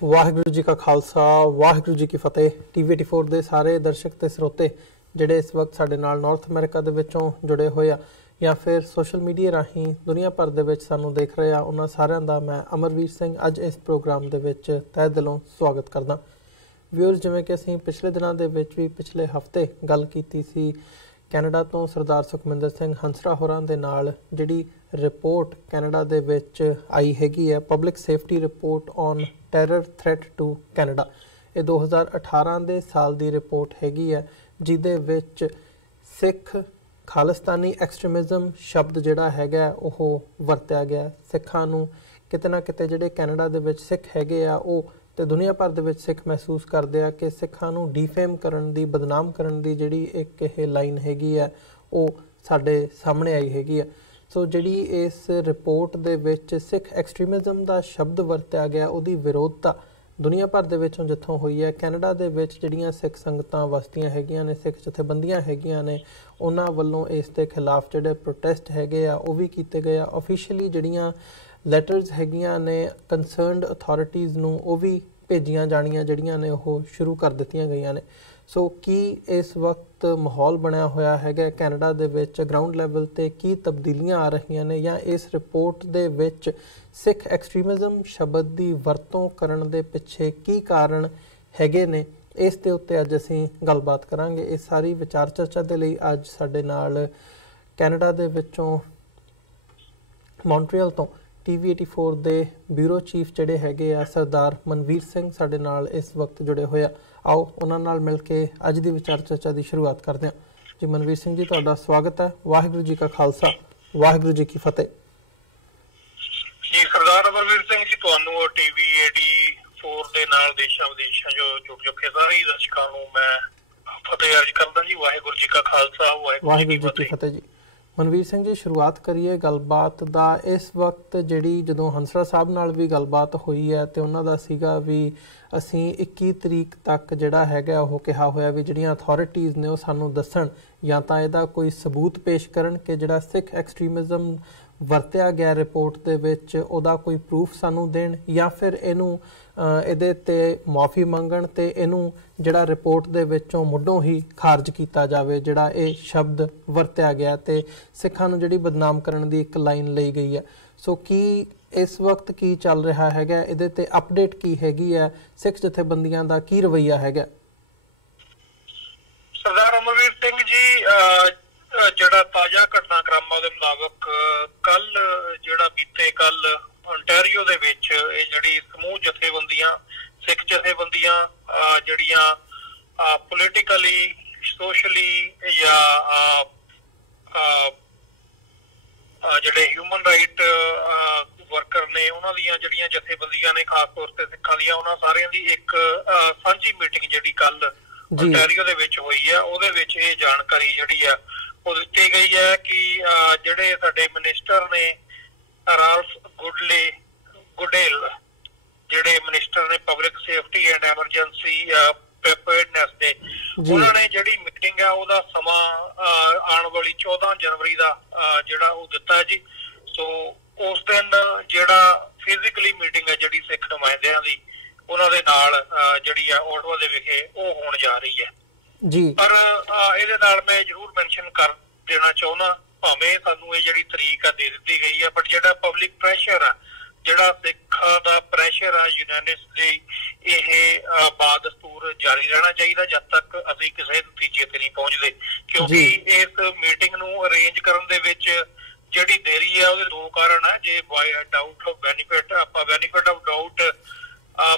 ਵਾਹਿਗੁਰੂ ਜੀ ਕਾ ਖਾਲਸਾ ਵਾਹਿਗੁਰੂ ਜੀ ਕੀ ਫਤਿਹ। TV84 ਦੇ ਸਾਰੇ ਦਰਸ਼ਕ ਤੇ ਸਰੋਤੇ ਜਿਹੜੇ ਇਸ ਵਕਤ ਸਾਡੇ ਨਾਲ ਨਾਰਥ ਅਮਰੀਕਾ ਦੇ ਵਿੱਚੋਂ ਜੁੜੇ ਹੋਏ ਆ ਜਾਂ ਫਿਰ ਸੋਸ਼ਲ ਮੀਡੀਆ ਰਾਹੀਂ ਦੁਨੀਆ ਭਰ ਦੇ ਵਿੱਚ ਸਾਨੂੰ ਦੇਖ ਰਹੇ ਆ, ਉਹਨਾਂ ਸਾਰਿਆਂ ਦਾ ਮੈਂ ਅਮਰਵੀਰ ਸਿੰਘ ਅੱਜ ਇਸ ਪ੍ਰੋਗਰਾਮ ਦੇ ਵਿੱਚ ਤਹਿ ਦਿਲੋਂ ਸਵਾਗਤ ਕਰਦਾ। ਵਿਊਅਰਸ, ਜਿਵੇਂ ਕਿ ਅਸੀਂ ਪਿਛਲੇ ਦਿਨਾਂ ਦੇ ਵਿੱਚ ਵੀ ਪਿਛਲੇ ਹਫ਼ਤੇ ਗੱਲ ਕੀਤੀ ਸੀ ਕੈਨੇਡਾ ਤੋਂ ਸਰਦਾਰ ਸੁਖਮਿੰਦਰ ਸਿੰਘ ਹੰਸਰਾ ਹੋਰਾਂ ਦੇ ਨਾਲ, ਜਿਹੜੀ ਰਿਪੋਰਟ ਕੈਨੇਡਾ ਦੇ ਵਿੱਚ ਆਈ ਹੈਗੀ ਹੈ, public safety report on terror threat to Canada. ਇਹ 2018 ਦੇ ਸਾਲ ਦੀ ਰਿਪੋਰਟ ਹੈਗੀ ਹੈ, ਜਿਹਦੇ ਵਿੱਚ ਸਿੱਖ ਖਾਲਿਸਤਾਨੀ ਐਕਸਟ੍ਰੀਮਿਜ਼ਮ ਸ਼ਬਦ ਜਿਹੜਾ ਹੈਗਾ ਉਹ ਵਰਤਿਆ ਗਿਆ। ਸਿੱਖਾਂ ਨੂੰ ਕਿਤੇ ਨਾ ਕਿਤੇ ਜਿਹੜੇ ਕੈਨੇਡਾ ਦੇ ਵਿੱਚ ਸਿੱਖ ਹੈਗੇ ਆ ਉਹ ਤੇ ਦੁਨੀਆ ਭਰ ਦੇ ਵਿੱਚ ਸਿੱਖ ਮਹਿਸੂਸ ਕਰਦੇ ਆ ਕਿ ਸਿੱਖਾਂ ਨੂੰ ਡੀਫੇਮ ਕਰਨ ਦੀ, ਬਦਨਾਮ ਕਰਨ ਦੀ ਜਿਹੜੀ ਇੱਕ ਇਹ ਲਾਈਨ ਹੈਗੀ ਹੈ ਉਹ ਸਾਡੇ ਸਾਹਮਣੇ ਆਈ ਹੈਗੀ ਹੈ। ਸੋ ਜਿਹੜੀ ਇਸ ਰਿਪੋਰਟ ਦੇ ਵਿੱਚ ਸਿੱਖ ਐਕਸਟ੍ਰੀਮਿਜ਼ਮ ਦਾ ਸ਼ਬਦ ਵਰਤਿਆ ਗਿਆ, ਉਹਦੀ ਵਿਰੋਧਤਾ ਦੁਨੀਆ ਭਰ ਦੇ ਵਿੱਚੋਂ ਜਿੱਥੋਂ ਹੋਈ ਹੈ, ਕੈਨੇਡਾ ਦੇ ਵਿੱਚ ਜਿਹੜੀਆਂ ਸਿੱਖ ਸੰਗਤਾਂ ਵਸਦੀਆਂ ਹੈਗੀਆਂ ਨੇ, ਸਿੱਖ ਜਥੇਬੰਦੀਆਂ ਹੈਗੀਆਂ ਨੇ, ਉਹਨਾਂ ਵੱਲੋਂ ਇਸ ਦੇ ਖਿਲਾਫ ਜਿਹੜੇ ਪ੍ਰੋਟੈਸਟ ਹੈਗੇ ਆ ਉਹ ਵੀ ਕੀਤੇ ਗਏ ਆ। ਆਫੀਸ਼ੀਅਲੀ ਜਿਹੜੀਆਂ ਲੈਟਰਸ ਹੈਗੀਆਂ ਨੇ ਕੰਸਰਨਡ ਅਥਾਰਟੀਜ਼ ਨੂੰ ਉਹ ਵੀ ਭੇਜੀਆਂ ਜਾਣੀਆਂ ਜਿਹੜੀਆਂ ਨੇ ਉਹ ਸ਼ੁਰੂ ਕਰ ਦਿੱਤੀਆਂ ਗਈਆਂ ਨੇ। ਸੋ ਕੀ ਇਸ ਵਕਤ ਮਾਹੌਲ ਬਣਿਆ ਹੋਇਆ ਹੈਗਾ ਕੈਨੇਡਾ ਦੇ ਵਿੱਚ ਗਰਾਊਂਡ ਲੈਵਲ 'ਤੇ, ਕੀ ਤਬਦੀਲੀਆਂ ਆ ਰਹੀਆਂ ਨੇ, ਜਾਂ ਇਸ ਰਿਪੋਰਟ ਦੇ ਵਿੱਚ ਸਿੱਖ ਐਕਸਟ੍ਰੀਮਿਜ਼ਮ ਸ਼ਬਦ ਦੀ ਵਰਤੋਂ ਕਰਨ ਦੇ ਪਿੱਛੇ ਕੀ ਕਾਰਨ ਹੈਗੇ ਨੇ, ਇਸ ਦੇ ਉੱਤੇ ਅੱਜ ਅਸੀਂ ਗੱਲਬਾਤ ਕਰਾਂਗੇ। ਇਹ ਸਾਰੀ ਵਿਚਾਰ ਚਰਚਾ ਦੇ ਲਈ ਅੱਜ ਸਾਡੇ ਨਾਲ ਕੈਨੇਡਾ ਦੇ ਵਿੱਚੋਂ ਮੌਂਟਰੀਅਲ ਤੋਂ TV84 ਦੇ ਬਿਊਰੋ ਚੀਫ ਜਿਹੜੇ ਹੈਗੇ ਆ ਸਰਦਾਰ ਮਨਵੀਰ ਸਿੰਘ ਸਾਡੇ ਨਾਲ ਇਸ ਵਕਤ ਜੁੜੇ ਹੋਏ ਆ। ਆਓ ਉਹਨਾਂ ਨਾਲ ਮਿਲ ਕੇ ਅੱਜ ਦੀ ਵਿਚਾਰ ਚਰਚਾ ਦੀ ਸ਼ੁਰੂਆਤ ਕਰਦੇ ਹਾਂ। ਜੀ ਮਨਵੀਰ ਸਿੰਘ ਜੀ, ਤੁਹਾਡਾ ਸਵਾਗਤ ਹੈ। ਵਾਹਿਗੁਰੂ ਜੀ ਕਾ ਖਾਲਸਾ ਵਾਹਿਗੁਰੂ ਜੀ ਕੀ ਫਤਿਹ। ਜੀ ਸਰਦਾਰ ਅਮਰਵੀਰ ਸਿੰਘ ਜੀ, ਤੁਹਾਨੂੰ TV84 ਦੇ ਨਾਲ ਦੇਸ਼ਾਂ ਵਿਦੇਸ਼ਾਂ ਜੋ ਜੁੜੇ ਸਾਰੇ ਦਰਸ਼ਕਾਂ ਨੂੰ ਮੈਂ ਫਤਿਹ ਅਰਜ਼ ਕਰਦਾ ਜੀ। ਵਾਹਿਗੁਰੂ ਜੀ ਕਾ ਖਾਲਸਾ ਵਾਹਿਗੁਰੂ ਜੀ ਕੀ ਫਤਿਹ। ਜੀ ਮਨਵੀਰ ਸਿੰਘ ਜੀ, ਸ਼ੁਰੂਆਤ ਕਰੀਏ ਗੱਲਬਾਤ ਦਾ। ਇਸ ਵਕਤ ਜਿਹੜੀ ਜਦੋਂ ਹੰਸਰਾ ਸਾਹਿਬ ਨਾਲ ਵੀ ਗੱਲਬਾਤ ਹੋਈ ਹੈ ਤੇ ਉਹਨਾਂ ਦਾ ਸੀਗਾ ਵੀ ਅਸੀਂ 21 ਤਰੀਕ ਤੱਕ ਜਿਹੜਾ ਹੈਗਾ ਉਹ ਕਿਹਾ ਹੋਇਆ ਵੀ ਜਿਹੜੀਆਂ ਅਥਾਰਟੀਜ਼ ਨੇ ਉਹ ਸਾਨੂੰ ਦੱਸਣ ਜਾਂ ਤਾਂ ਇਹਦਾ ਕੋਈ ਸਬੂਤ ਪੇਸ਼ ਕਰਨ ਕਿ ਜਿਹੜਾ ਸਿੱਖ ਐਕਸਟ੍ਰੀਮਿਜ਼ਮ ਵਰਤਿਆ ਗਿਆ ਰਿਪੋਰਟ ਦੇ ਵਿੱਚ ਉਹਦਾ ਕੋਈ ਪ੍ਰੂਫ ਸਾਨੂੰ ਦੇਣ, ਜਾਂ ਫਿਰ ਇਹਨੂੰ ਇਹਦੇ 'ਤੇ ਮੁਆਫੀ ਮੰਗਣ ਤੇ ਇਹਨੂੰ ਜਿਹੜਾ ਰਿਪੋਰਟ ਦੇ ਵਿੱਚੋਂ ਮੁੱਢੋਂ ਹੀ ਖਾਰਜ ਕੀਤਾ ਜਾਵੇ ਜਿਹੜਾ ਇਹ ਸ਼ਬਦ ਵਰਤਿਆ ਗਿਆ ਤੇ ਸਿੱਖਾਂ ਨੂੰ ਜਿਹੜੀ ਬਦਨਾਮ ਕਰਨ ਦੀ ਇੱਕ ਲਾਈਨ ਲਈ ਗਈ ਹੈ। ਸੋ ਕੀ ਇਸ ਵਕਤ ਕੀ ਚੱਲ ਰਿਹਾ ਹੈਗਾ, ਇਹਦੇ 'ਤੇ ਅਪਡੇਟ ਕੀ ਹੈਗੀ ਹੈ, ਸਿੱਖ ਜਥੇਬੰਦੀਆਂ ਦਾ ਕੀ ਰਵੱਈਆ ਹੈਗਾ? ਸਰਦਾਰ ਅਮਰਵੀਰ ਸਿੰਘ ਜੀ, ਜਿਹੜਾ ਤਾਜ਼ਾ ਘਟਨਾਕ੍ਰਮਾਂ ਦੇ ਮੁਤਾਬਕ ਜਿਹੜਾ ਬੀਤੇ ਕੱਲ ਓਨਟਾਰੀਓ ਦੇ ਵਿੱਚ ਇਹ ਜਿਹੜੀ ਸਮੂਹ ਜਥੇਬੰਦੀਆਂ, ਸਿੱਖ ਜਥੇਬੰਦੀਆਂ ਜਿਹੜੀਆਂ ਪੋਲੀਟੀਕਲੀ, ਸੋਸ਼ਲੀ ਜਾਂ ਜਿਹੜੇ ਹਿਊਮਨ ਰਾਈਟ ਵਰਕਰ ਨੇ ਉਹਨਾਂ ਦੀਆਂ ਜਿਹੜੀਆਂ ਜਥੇਬੰਦੀਆਂ ਨੇ, ਖਾਸ ਤੌਰ ਤੇ ਸਿੱਖਾਂ ਦੀਆਂ, ਉਹਨਾਂ ਸਾਰਿਆਂ ਦੀ ਇੱਕ ਸਾਂਝੀ ਮੀਟਿੰਗ ਜਿਹੜੀ ਕੱਲ ਓਨਟਾਰੀਓ ਦੇ ਵਿੱਚ ਹੋਈ ਹੈ, ਉਹਦੇ ਵਿੱਚ ਇਹ ਜਾਣਕਾਰੀ ਜਿਹੜੀ ਆ ਉਹ ਦਿੱਤੀ ਗਈ ਹੈ ਕਿ ਜਿਹੜੇ ਸਾਡੇ ਮਿਨਿਸਟਰ ਨੇ ਰਾਲਫ ਗੁਡੇਲ, ਜਿਹੜੇ ਮਿਨਿਸਟਰ ਨੇ public safety and emergency preparedness ਦੇ, ਉਹਨਾਂ ਨੇ ਜਿਹੜੀ ਮੀਟਿੰਗ ਹੈ ਉਹਦਾ ਸਮਾਂ ਆਉਣ ਵਾਲੀ 14 ਜਨਵਰੀ ਦਾ ਜਿਹੜਾ ਉਹ ਦਿੱਤਾ ਜੀ। ਸੋ ਉਸ ਦਿਨ ਜਿਹੜਾ ਫਿਜ਼ੀਕਲੀ ਮੀਟਿੰਗ ਹੈ ਜਿਹੜੀ ਸਿੱਖ ਨੁਮਾਇੰਦਿਆਂ ਦੀ ਉਹਨਾਂ ਦੇ ਨਾਲ ਜਿਹੜੀ ਆ ਓਟਵਾ ਦੇ ਵਿਖੇ ਉਹ ਹੋਣ ਜਾ ਰਹੀ ਹੈ ਜੀ। ਪਰ ਇਹਦੇ ਨਾਲ ਮੈਂ ਜ਼ਰੂਰ ਮੈਂਸ਼ਨ ਕਰ ਦੇਣਾ ਚਾਹੁੰਦਾ, ਭਾਵੇਂ ਸਾਨੂੰ ਇਹ ਜਿਹੜੀ ਤਰੀਕ ਆ ਦੇ ਦਿੱਤੀ ਗਈ ਹੈ, ਬਟ ਜਿਹੜਾ ਪਬਲਿਕ ਪ੍ਰੈਸ਼ਰ ਆ, ਜਿਹੜਾ ਸਿੱਖਾਂ ਦਾ ਪ੍ਰੈਸ਼ਰ ਆ ਯੂਨੈਨਿਸਟਲੀ, ਇਹ ਬਾਦਸਤੂਰ ਜਾਰੀ ਰਹਿਣਾ ਚਾਹੀਦਾ ਜਦ ਤੱਕ ਅਸੀਂ ਕਿਸੇ ਨਤੀਜੇ ਤੇ ਨਹੀਂ ਪਹੁੰਚਦੇ, ਕਿਉਂਕਿ ਇਸ ਮੀਟਿੰਗ ਨੂੰ ਅਰੇਂਜ ਕਰਨ ਦੇ ਵਿੱਚ ਜਿਹੜੀ ਦੇਰੀ ਆ ਉਹਦੇ ਦੋ ਕਾਰਨ ਆ। ਜੇ ਡਾਊਟ ਆਫ ਬੈਨੀਫਿਟ, ਆਪਾਂ ਬੈਨੀਫਿਟ ਆਫ ਡਾਊਟ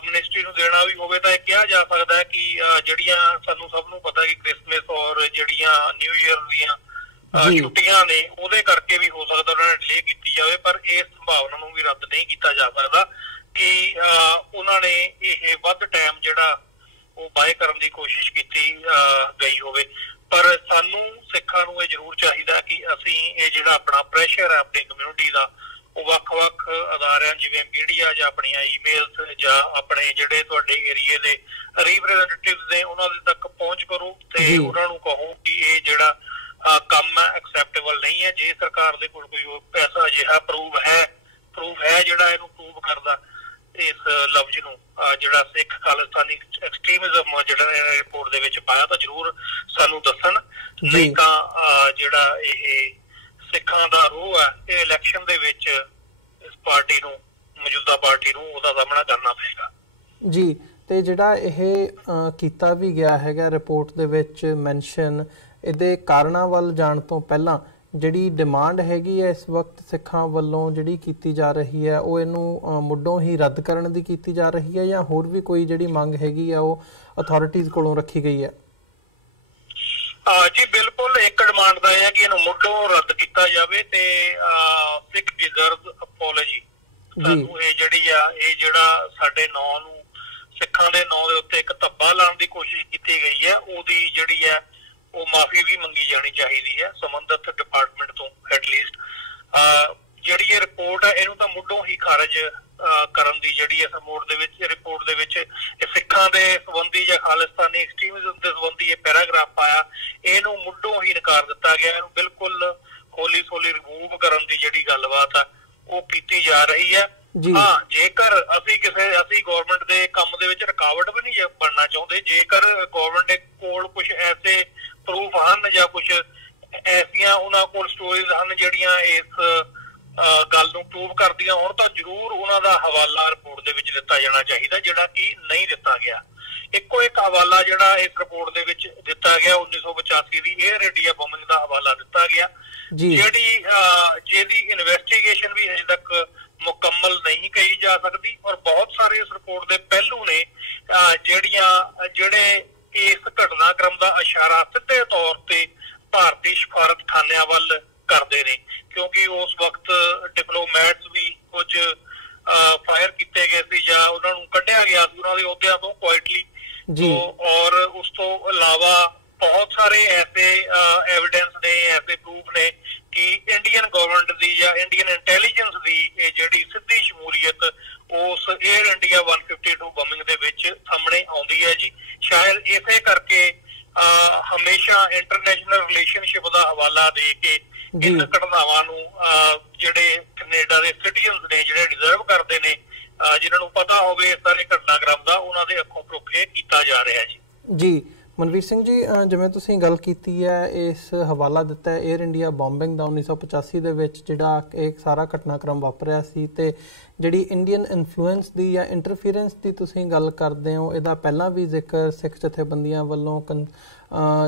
ਮਿਨਿਸਟਰੀ ਨੂੰ ਦੇਣਾ ਵੀ ਹੋਵੇ ਤਾਂ ਇਹ ਕਿਹਾ ਜਾ ਸਕਦਾ ਹੈ ਕਿ ਜਿਹੜੀਆਂ ਸਾਨੂੰ ਸਭ ਨੂੰ ਪਤਾ ਕਿ ਕ੍ਰਿਸਮਸ ਔਰ ਜਿਹੜੀਆਂ ਨਿਊ ਈਅਰ ਦੀਆਂ ਛੁੱਟੀਆਂ ਨੇ ਉਹਦੇ ਕਰਕੇ ਵੀ ਹੋ ਸਕਦਾ ਉਹਨਾਂ ਨੇ ਡਿਲੇ ਕੀਤੀ ਜਾਵੇ, ਪਰ ਇਸ ਸੰਭਾਵਨਾ ਨੂੰ ਵੀ ਰੱਦ ਨਹੀਂ ਕੀਤਾ ਜਾ ਸਕਦਾ ਕਿ ਉਹਨਾਂ ਨੇ ਇਹ ਵੱਧ ਟਾਈਮ ਜਿਹੜਾ ਉਹ ਬਾਏ ਕਰਨ ਦੀ ਕੋਸ਼ਿਸ਼ ਕੀਤੀ ਗਈ ਹੋਵੇ। ਪਰ ਸਾਨੂੰ ਸਿੱਖਾਂ ਨੂੰ ਇਹ ਜ਼ਰੂਰ ਚਾਹੀਦਾ ਕਿ ਅਸੀਂ ਇਹ ਜਿਹੜਾ ਆਪਣਾ ਪ੍ਰੈਸ਼ਰ ਹੈ ਆਪਣੀ ਕਮਿਊਨਿਟੀ ਦਾ, ਉਹ ਵੱਖ-ਵੱਖ ਅਦਾਰਿਆਂ ਜਿਵੇਂ ਮੀਡੀਆ ਜਾਂ ਆਪਣੀਆਂ ਈਮੇਲਸ ਜਾਂ ਆਪਣੇ ਜਿਹੜੇ ਤੁਹਾਡੇ ਏਰੀਏ ਦੇ ਰਿਪਰੈਜ਼ੈਂਟੇਟਿਵ ਨੇ ਉਹਨਾਂ ਦੇ ਤੱਕ ਪਹੁੰਚ ਕਰੋ ਤੇ ਉਹਨਾਂ ਨੂੰ ਕਹੋ ਕਿ ਇਹ ਜਿਹੜਾ ਕੰਮ ਹੈ ਐਕਸੈਪਟੇਬਲ ਨਹੀਂ ਹੈ। ਜੇ ਸਰਕਾਰ ਦੇ ਕੋਲ ਕੋਈ ਪੈਸਾ ਅਜਿਹਾ ਪ੍ਰੂਫ ਹੈ ਜਿਹੜਾ ਇਹਨੂੰ ਪ੍ਰੂਵ ਕਰਦਾ ਇਸ ਲਫ਼ਜ਼ ਨੂੰ ਜਿਹੜਾ ਸਿੱਖ ਖਾਲਿਸਤਾਨੀ ਐਕਸਟ੍ਰੀਮਿਜ਼ਮ ਜਿਹੜਾ ਰਿਪੋਰਟ ਦੇ ਵਿੱਚ ਪਾਇਆ ਤਾਂ ਜ਼ਰੂਰ ਸਾਨੂੰ ਦੱਸਣ, ਨਹੀਂ ਤਾਂ ਜਿਹੜਾ ਇਹ ਸਿੱਖਾਂ ਦਾ ਰੋਹ ਹੈ ਇਹ ਇਲੈਕਸ਼ਨ ਦੇ ਵਿੱਚ ਇਸ ਪਾਰਟੀ ਨੂੰ, ਮੌਜੂਦਾ ਪਾਰਟੀ ਨੂੰ ਉਹਦਾ ਸਾਹਮਣਾ ਕਰਨਾ ਪਏਗਾ ਜੀ। ਤੇ ਜਿਹੜਾ ਇਹ ਕੀਤਾ ਵੀ ਗਿਆ ਹੈਗਾ ਰਿਪੋਰਟ ਦੇ ਵਿੱਚ ਮੈਂਸ਼ਨ, ਇਹਦੇ ਕਾਰਨਾਂ ਵੱਲ ਜਾਣ ਤੋਂ ਪਹਿਲਾਂ ਜਿਹੜੀ ਡਿਮਾਂਡ ਹੈਗੀ ਹੈ ਇਸ ਵਕਤ ਸਿੱਖਾਂ ਵੱਲੋਂ ਜਿਹੜੀ ਕੀਤੀ ਜਾ ਰਹੀ ਹੈ ਉਹ ਇਹਨੂੰ ਮੁੱਢੋਂ ਹੀ ਰੱਦ ਕਰਨ ਦੀ ਕੀਤੀ ਜਾ ਰਹੀ ਹੈ ਜਾਂ ਹੋਰ ਵੀ ਕੋਈ ਜਿਹੜੀ ਮੰਗ ਹੈਗੀ ਆ ਉਹ ਅਥਾਰਟੀਜ਼ ਕੋਲੋਂ ਰੱਖੀ ਗਈ ਹੈ? ਜੀ ਬਿਲਕੁਲ, ਇੱਕ ਡਿਮਾਂਡ ਦਾ ਹੈ ਕਿ ਇਹਨੂੰ ਮੁੱਢੋਂ ਰੱਦ ਕੀਤਾ ਜਾਵੇ ਤੇ ਸਿੱਖ ਡਿਜ਼ਰਵ ਅਪੋਲੋਜੀ। ਸਾਨੂੰ ਇਹ ਜਿਹੜੀ ਆ, ਇਹ ਜਿਹੜਾ ਸਾਡੇ ਨਾਂ ਨੂੰ, ਸਿੱਖਾਂ ਦੇ ਨਾਂ ਦੇ ਉੱਤੇ ਇੱਕ ਧੱਬਾ ਲਾਉਣ ਦੀ ਕੋਸ਼ਿਸ਼ ਕੀਤੀ ਗਈ ਹੈ, ਉਹਦੀ ਜਿਹੜੀ ਹੈ ਉਹ ਮਾਫੀ ਵੀ ਮੰਗੀ ਜਾਣੀ ਚਾਹੀਦੀ ਹੈ ਸੰਬੰਧਿਤ ਡਿਪਾਰਟਮੈਂਟ ਤੋਂ। ਐਟਲੀਸਟ ਜਿਹੜੀ ਇਹ ਰਿਪੋਰਟ ਹੈ ਇਹਨੂੰ ਤਾਂ ਮੁੱਢੋਂ ਹੀ ਖਾਰਜ ਕਰਨ ਦੀ ਜਿਹੜੀ ਇਸ ਰਿਪੋਰਟ ਦੇ ਵਿੱਚ ਸਿੱਖਾਂ ਦੇ ਸੰਬੰਧੀ ਜਾਂ ਖਾਲਿਸਤਾਨੀ ਐਕਸਟ੍ਰੀਮਿਜ਼ਮ ਦੇ ਸੰਬੰਧੀ ਇਹ ਪੈਰਾਗ੍ਰਾਫ ਆਇਆ, ਇਹਨੂੰ ਮੁੱਢੋਂ ਹੀ ਨਕਾਰ ਦਿੱਤਾ ਗਿਆ। ਇਹਨੂੰ ਬਿਲਕੁਲ ਹੌਲੀ ਹੌਲੀ ਰਿਮੂਵ ਕਰਨ ਦੀ ਜਿਹੜੀ ਗੱਲਬਾਤ ਆ ਉਹ ਕੀਤੀ ਜਾ ਰਹੀ ਹੈ। ਹਾਂ, ਜੇਕਰ ਅਸੀਂ ਗਵਰਨਮੈਂਟ ਦੇ ਕੰਮ ਦੇ ਵਿੱਚ ਰੁਕਾਵਟ ਵੀ ਨਹੀਂ ਬਣਨਾ ਚਾਹੁੰਦੇ, ਜੇਕਰ ਗਵਰਨਮੈਂਟ ਦੇ ਕੋਲ ਕੁਝ ਐਸੇ ਪ੍ਰੂਫ ਹਨ ਜਾਂ ਕੁਝ ਐਸੀਆਂ ਉਹਨਾਂ ਕੋਲ ਸਟੋਰੀਜ਼ ਹਨ ਜਿਹੜੀਆਂ ਇਸ ਗੱਲ ਨੂੰ ਪ੍ਰੂਵ ਕਰਦੀਆਂ ਹੋਣ, ਤਾਂ ਜ਼ਰੂਰ ਉਹਨਾਂ ਦਾ ਹਵਾਲਾ ਰਿਪੋਰਟ ਦੇ ਵਿੱਚ ਦਿੱਤਾ ਜਾਣਾ ਚਾਹੀਦਾ, ਜਿਹੜਾ ਕਿ ਨਹੀਂ ਦਿੱਤਾ ਗਿਆ। ਇੱਕੋ ਇੱਕ ਹਵਾਲਾ ਜਿਹੜਾ ਇਸ ਰਿਪੋਰਟ ਦੇ ਵਿੱਚ ਦਿੱਤਾ ਗਿਆ 1985 ਦੀ ਏਅਰ ਇੰਡੀਆ ਬੰਬਿੰਗ ਦਾ ਹਵਾਲਾ ਦਿੱਤਾ ਗਿਆ, ਜਿਹਦੀ ਇਨਵੈਸਟੀਗੇਸ਼ਨ ਵੀ ਹਜੇ ਤੱਕ ਮੁਕੰਮਲ ਨਹੀਂ ਕਹੀ ਜਾ ਸਕਦੀ। ਔਰ ਬਹੁਤ ਸਾਰੇ ਇਸ ਰਿਪੋਰਟ ਦੇ ਪਹਿਲੂ ਨੇ ਜਿਹੜੇ ਇਸ ਘਟਨਾਕ੍ਰਮ ਦਾ ਇਸ਼ਾਰਾ ਸਿੱਧੇ ਤੌਰ ਤੇ ਭਾਰਤੀ ਸਫਾਰਤਖਾਨਿਆਂ ਵੱਲ ਕਰਦੇ ਨੇ, ਕਿਉਂਕਿ ਉਸ ਵਕਤ ਡਿਪਲੋਮੈਟਸ ਵੀ ਕੁਝ ਫਾਇਰ ਕੀਤੇ ਗਏ ਸੀ ਜਾਂ ਉਹਨਾਂ ਨੂੰ ਕੱਢਿਆ ਗਿਆ ਸੀ ਉਹਨਾਂ ਦੇ ਅਹੁਦਿਆਂ ਤੋਂ ਕੁਆਇਟਲੀ। ਔਰ ਉਸ ਤੋਂ ਇਲਾਵਾ ਬਹੁਤ ਸਾਰੇ ਐਸੇ ਐਵੀਡੈਂਸ ਨੇ, ਐਸੇ ਪ੍ਰੂਫ ਨੇ ਕਿ ਇੰਡੀਅਨ ਗਵਰਨਮੈਂਟ ਦੀ ਜਾਂ ਇੰਡੀਅਨ ਇੰਟੈਲੀਜੈਂਸ ਦੀ ਇਹ ਜਿਹੜੀ ਸਿੱਧੀ ਸ਼ਮੂਲੀਅਤ ਉਸ ਏਅਰ ਇੰਡੀਆ 152 ਬੰਬਿੰਗ ਦੇ ਵਿੱਚ ਸਾਹਮਣੇ ਆਉਂਦੀ ਹੈ ਜੀ। ਸ਼ਾਇਦ ਇਸੇ ਕਰਕੇ ਹਮੇਸ਼ਾ ਇੰਟਰਨੈਸ਼ਨਲ ਰਿਲੇਸ਼ਨਸ਼ਿਪ ਦਾ ਹਵਾਲਾ ਦੇ ਕੇ ਇਹਨਾਂ ਘਟਨਾਵਾਂ ਨੂੰ ਜਿਹੜੇ ਕੈਨੇਡਾ ਦੇ ਸਿਟੀਜ਼ਨਸ ਨੇ, ਜਿਹੜੇ ਡਿਜ਼ਰਵ ਕਰਦੇ ਨੇ, ਜਿਨ੍ਹਾਂ ਨੂੰ ਪਤਾ ਹੋਵੇ ਇਸ ਸਾਰੇ ਘਟਨਾਕ੍ਰਮ ਦਾ, ਉਹਨਾਂ ਦੇ ਅੱਖੋਂ ਪਰੋਖੇ ਕੀਤਾ ਜਾ ਰਿਹਾ ਜੀ। ਮਨਵੀਰ ਸਿੰਘ ਜੀ, ਜਿਵੇਂ ਤੁਸੀਂ ਗੱਲ ਕੀਤੀ ਹੈ, ਇਸ ਹਵਾਲਾ ਦਿੱਤਾ ਹੈ ਏਅਰ ਇੰਡੀਆ ਬੰਬਿੰਗ ਦਾ 1985 ਦੇ ਵਿੱਚ ਜਿਹੜਾ ਇਹ ਸਾਰਾ ਘਟਨਾਕ੍ਰਮ ਵਾਪਰਿਆ ਸੀ, ਤੇ ਜਿਹੜੀ ਇੰਡੀਅਨ ਇਨਫਲੂਐਂਸ ਦੀ ਜਾਂ ਇੰਟਰਫੀਰੈਂਸ ਦੀ ਤੁਸੀਂ ਗੱਲ ਕਰਦੇ ਹੋ, ਇਹਦਾ ਪਹਿਲਾਂ ਵੀ ਜ਼ਿਕਰ ਸਿੱਖ ਜਥੇਬੰਦੀਆਂ ਵੱਲੋਂ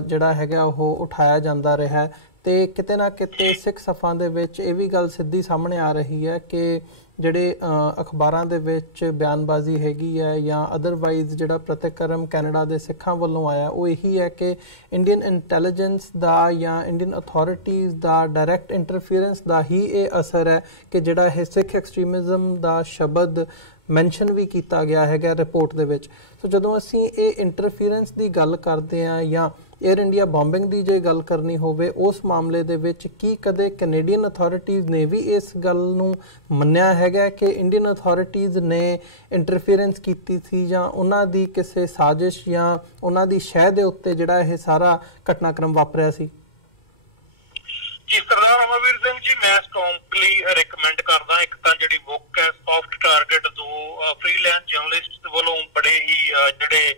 ਜਿਹੜਾ ਹੈਗਾ ਉਹ ਉਠਾਇਆ ਜਾਂਦਾ ਰਿਹਾ, ਤੇ ਕਿਤੇ ਨਾ ਕਿਤੇ ਸਿੱਖ ਸਫਾਂ ਦੇ ਵਿੱਚ ਇਹ ਵੀ ਗੱਲ ਸਿੱਧੀ ਸਾਹਮਣੇ ਆ ਰਹੀ ਹੈ ਕਿ ਜਿਹੜੇ ਅਖਬਾਰਾਂ ਦੇ ਵਿੱਚ ਬਿਆਨਬਾਜ਼ੀ ਹੈਗੀ ਹੈ ਜਾਂ ਅਦਰਵਾਈਜ਼ ਜਿਹੜਾ ਪ੍ਰਤੀਕਰਮ ਕੈਨੇਡਾ ਦੇ ਸਿੱਖਾਂ ਵੱਲੋਂ ਆਇਆ ਉਹ ਇਹੀ ਹੈ ਕਿ ਇੰਡੀਅਨ ਇੰਟੈਲੀਜੈਂਸ ਦਾ ਜਾਂ ਇੰਡੀਅਨ ਅਥਾਰਟੀਜ਼ ਦਾ ਡਾਇਰੈਕਟ ਇੰਟਰਫੀਰੈਂਸ ਦਾ ਹੀ ਇਹ ਅਸਰ ਹੈ ਕਿ ਜਿਹੜਾ ਇਹ ਸਿੱਖ ਐਕਸਟ੍ਰੀਮਿਜ਼ਮ ਦਾ ਸ਼ਬਦ ਮੈਂਸ਼ਨ ਵੀ ਕੀਤਾ ਗਿਆ ਹੈਗਾ ਰਿਪੋਰਟ ਦੇ ਵਿੱਚ। ਸੋ ਜਦੋਂ ਅਸੀਂ ਇਹ ਇੰਟਰਫੀਰੈਂਸ ਦੀ ਗੱਲ ਕਰਦੇ ਹਾਂ ਜਾਂ ਏਅਰ ਇੰਡੀਆ ਬੰਬਿੰਗ ਦੀ ਜੇ ਗੱਲ ਕਰਨੀ ਹੋਵੇ, ਉਸ ਮਾਮਲੇ ਦੇ ਵਿੱਚ ਕੀ ਕਦੇ ਕੈਨੇਡੀਅਨ ਅਥਾਰਟੀਜ਼ ਨੇ ਵੀ ਇਸ ਗੱਲ ਨੂੰ ਮੰਨਿਆ ਹੈਗਾ ਕਿ ਇੰਡੀਅਨ ਅਥਾਰਟੀਜ਼ ਨੇ ਇੰਟਰਫੀਰੈਂਸ ਕੀਤੀ ਸੀ ਜਾਂ ਉਹਨਾਂ ਦੀ ਕਿਸੇ ਸਾਜ਼ਿਸ਼ ਜਾਂ ਉਹਨਾਂ ਦੀ ਸ਼ਹਿ ਦੇ ਉੱਤੇ ਜਿਹੜਾ ਇਹ ਸਾਰਾ ਘਟਨਾਕ੍ਰਮ ਵਾਪਰਿਆ ਸੀ? ਜੀ ਸਰਦਾਰ ਅਮਰਵੀਰ ਸਿੰਘ ਜੀ, ਮੈਂ ਸਟਰੋਂਗਲੀ ਰეკਮੈਂਡ ਕਰਦਾ, ਇੱਕ ਤਾਂ ਜਿਹੜੀ ਬੁੱਕ ਹੈ ਸੌਫਟ ਟਾਰਗੇਟ, ਦੋ ਫ੍ਰੀਲੈਂਸ ਜਰਨਲਿਸਟ ਵੱਲੋਂ ਬੜੇ ਹੀ ਜਿਹੜੇ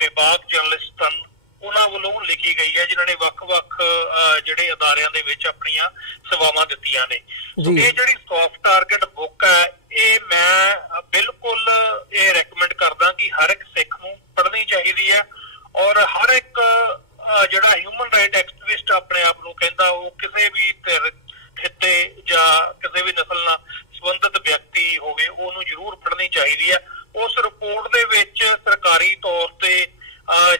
ਬੇਬਾਕ ਜਰਨਲਿਸਟ ਹਨ ਉਹਨਾਂ ਵੱਲੋਂ ਲਿਖੀ ਗਈ ਹੈ, ਜਿਨ੍ਹਾਂ ਨੇ ਵੱਖ-ਵੱਖ ਜਿਹੜੇ ਅਦਾਰਿਆਂ ਦੇ ਵਿੱਚ ਆਪਣੀਆਂ ਸੇਵਾਵਾਂ ਦਿੱਤੀਆਂ ਨੇ। ਇਹ ਜਿਹੜੀ ਸੌਫਟ ਟਾਰਗੇਟ ਬੁੱਕ ਹੈ, ਇਹ ਮੈਂ ਬਿਲਕੁਲ ਇਹ ਰეკਮੈਂਡ ਕਰਦਾ ਕਿ ਹਰ ਇੱਕ ਸਿੱਖ ਨੂੰ ਪੜ੍ਹਨੀ ਚਾਹੀਦੀ ਹੈ। ਔਰ ਹਰ ਇੱਕ ਜਿਹੜਾ ਹਿਊਮਨ ਰਾਈਟ ਐਕਟਿਵਿਸਟ ਆਪਣੇ ਆਪ ਨੂੰ ਕਹਿੰਦਾ, ਉਹ ਕਿਸੇ ਵੀ ਧਿਰ, ਖਿੱਤੇ ਜਾਂ ਕਿਸੇ ਵੀ ਨਸਲ ਨਾਲ ਸੰਬੰਧਿਤ ਵਿਅਕਤੀ ਹੋਵੇ, ਉਹਨੂੰ ਜ਼ਰੂਰ ਪੜ੍ਹਨੀ ਚਾਹੀਦੀ ਹੈ। ਉਸ ਰਿਪੋਰਟ ਦੇ ਵਿੱਚ ਸਰਕਾਰੀ ਤੌਰ ਤੇ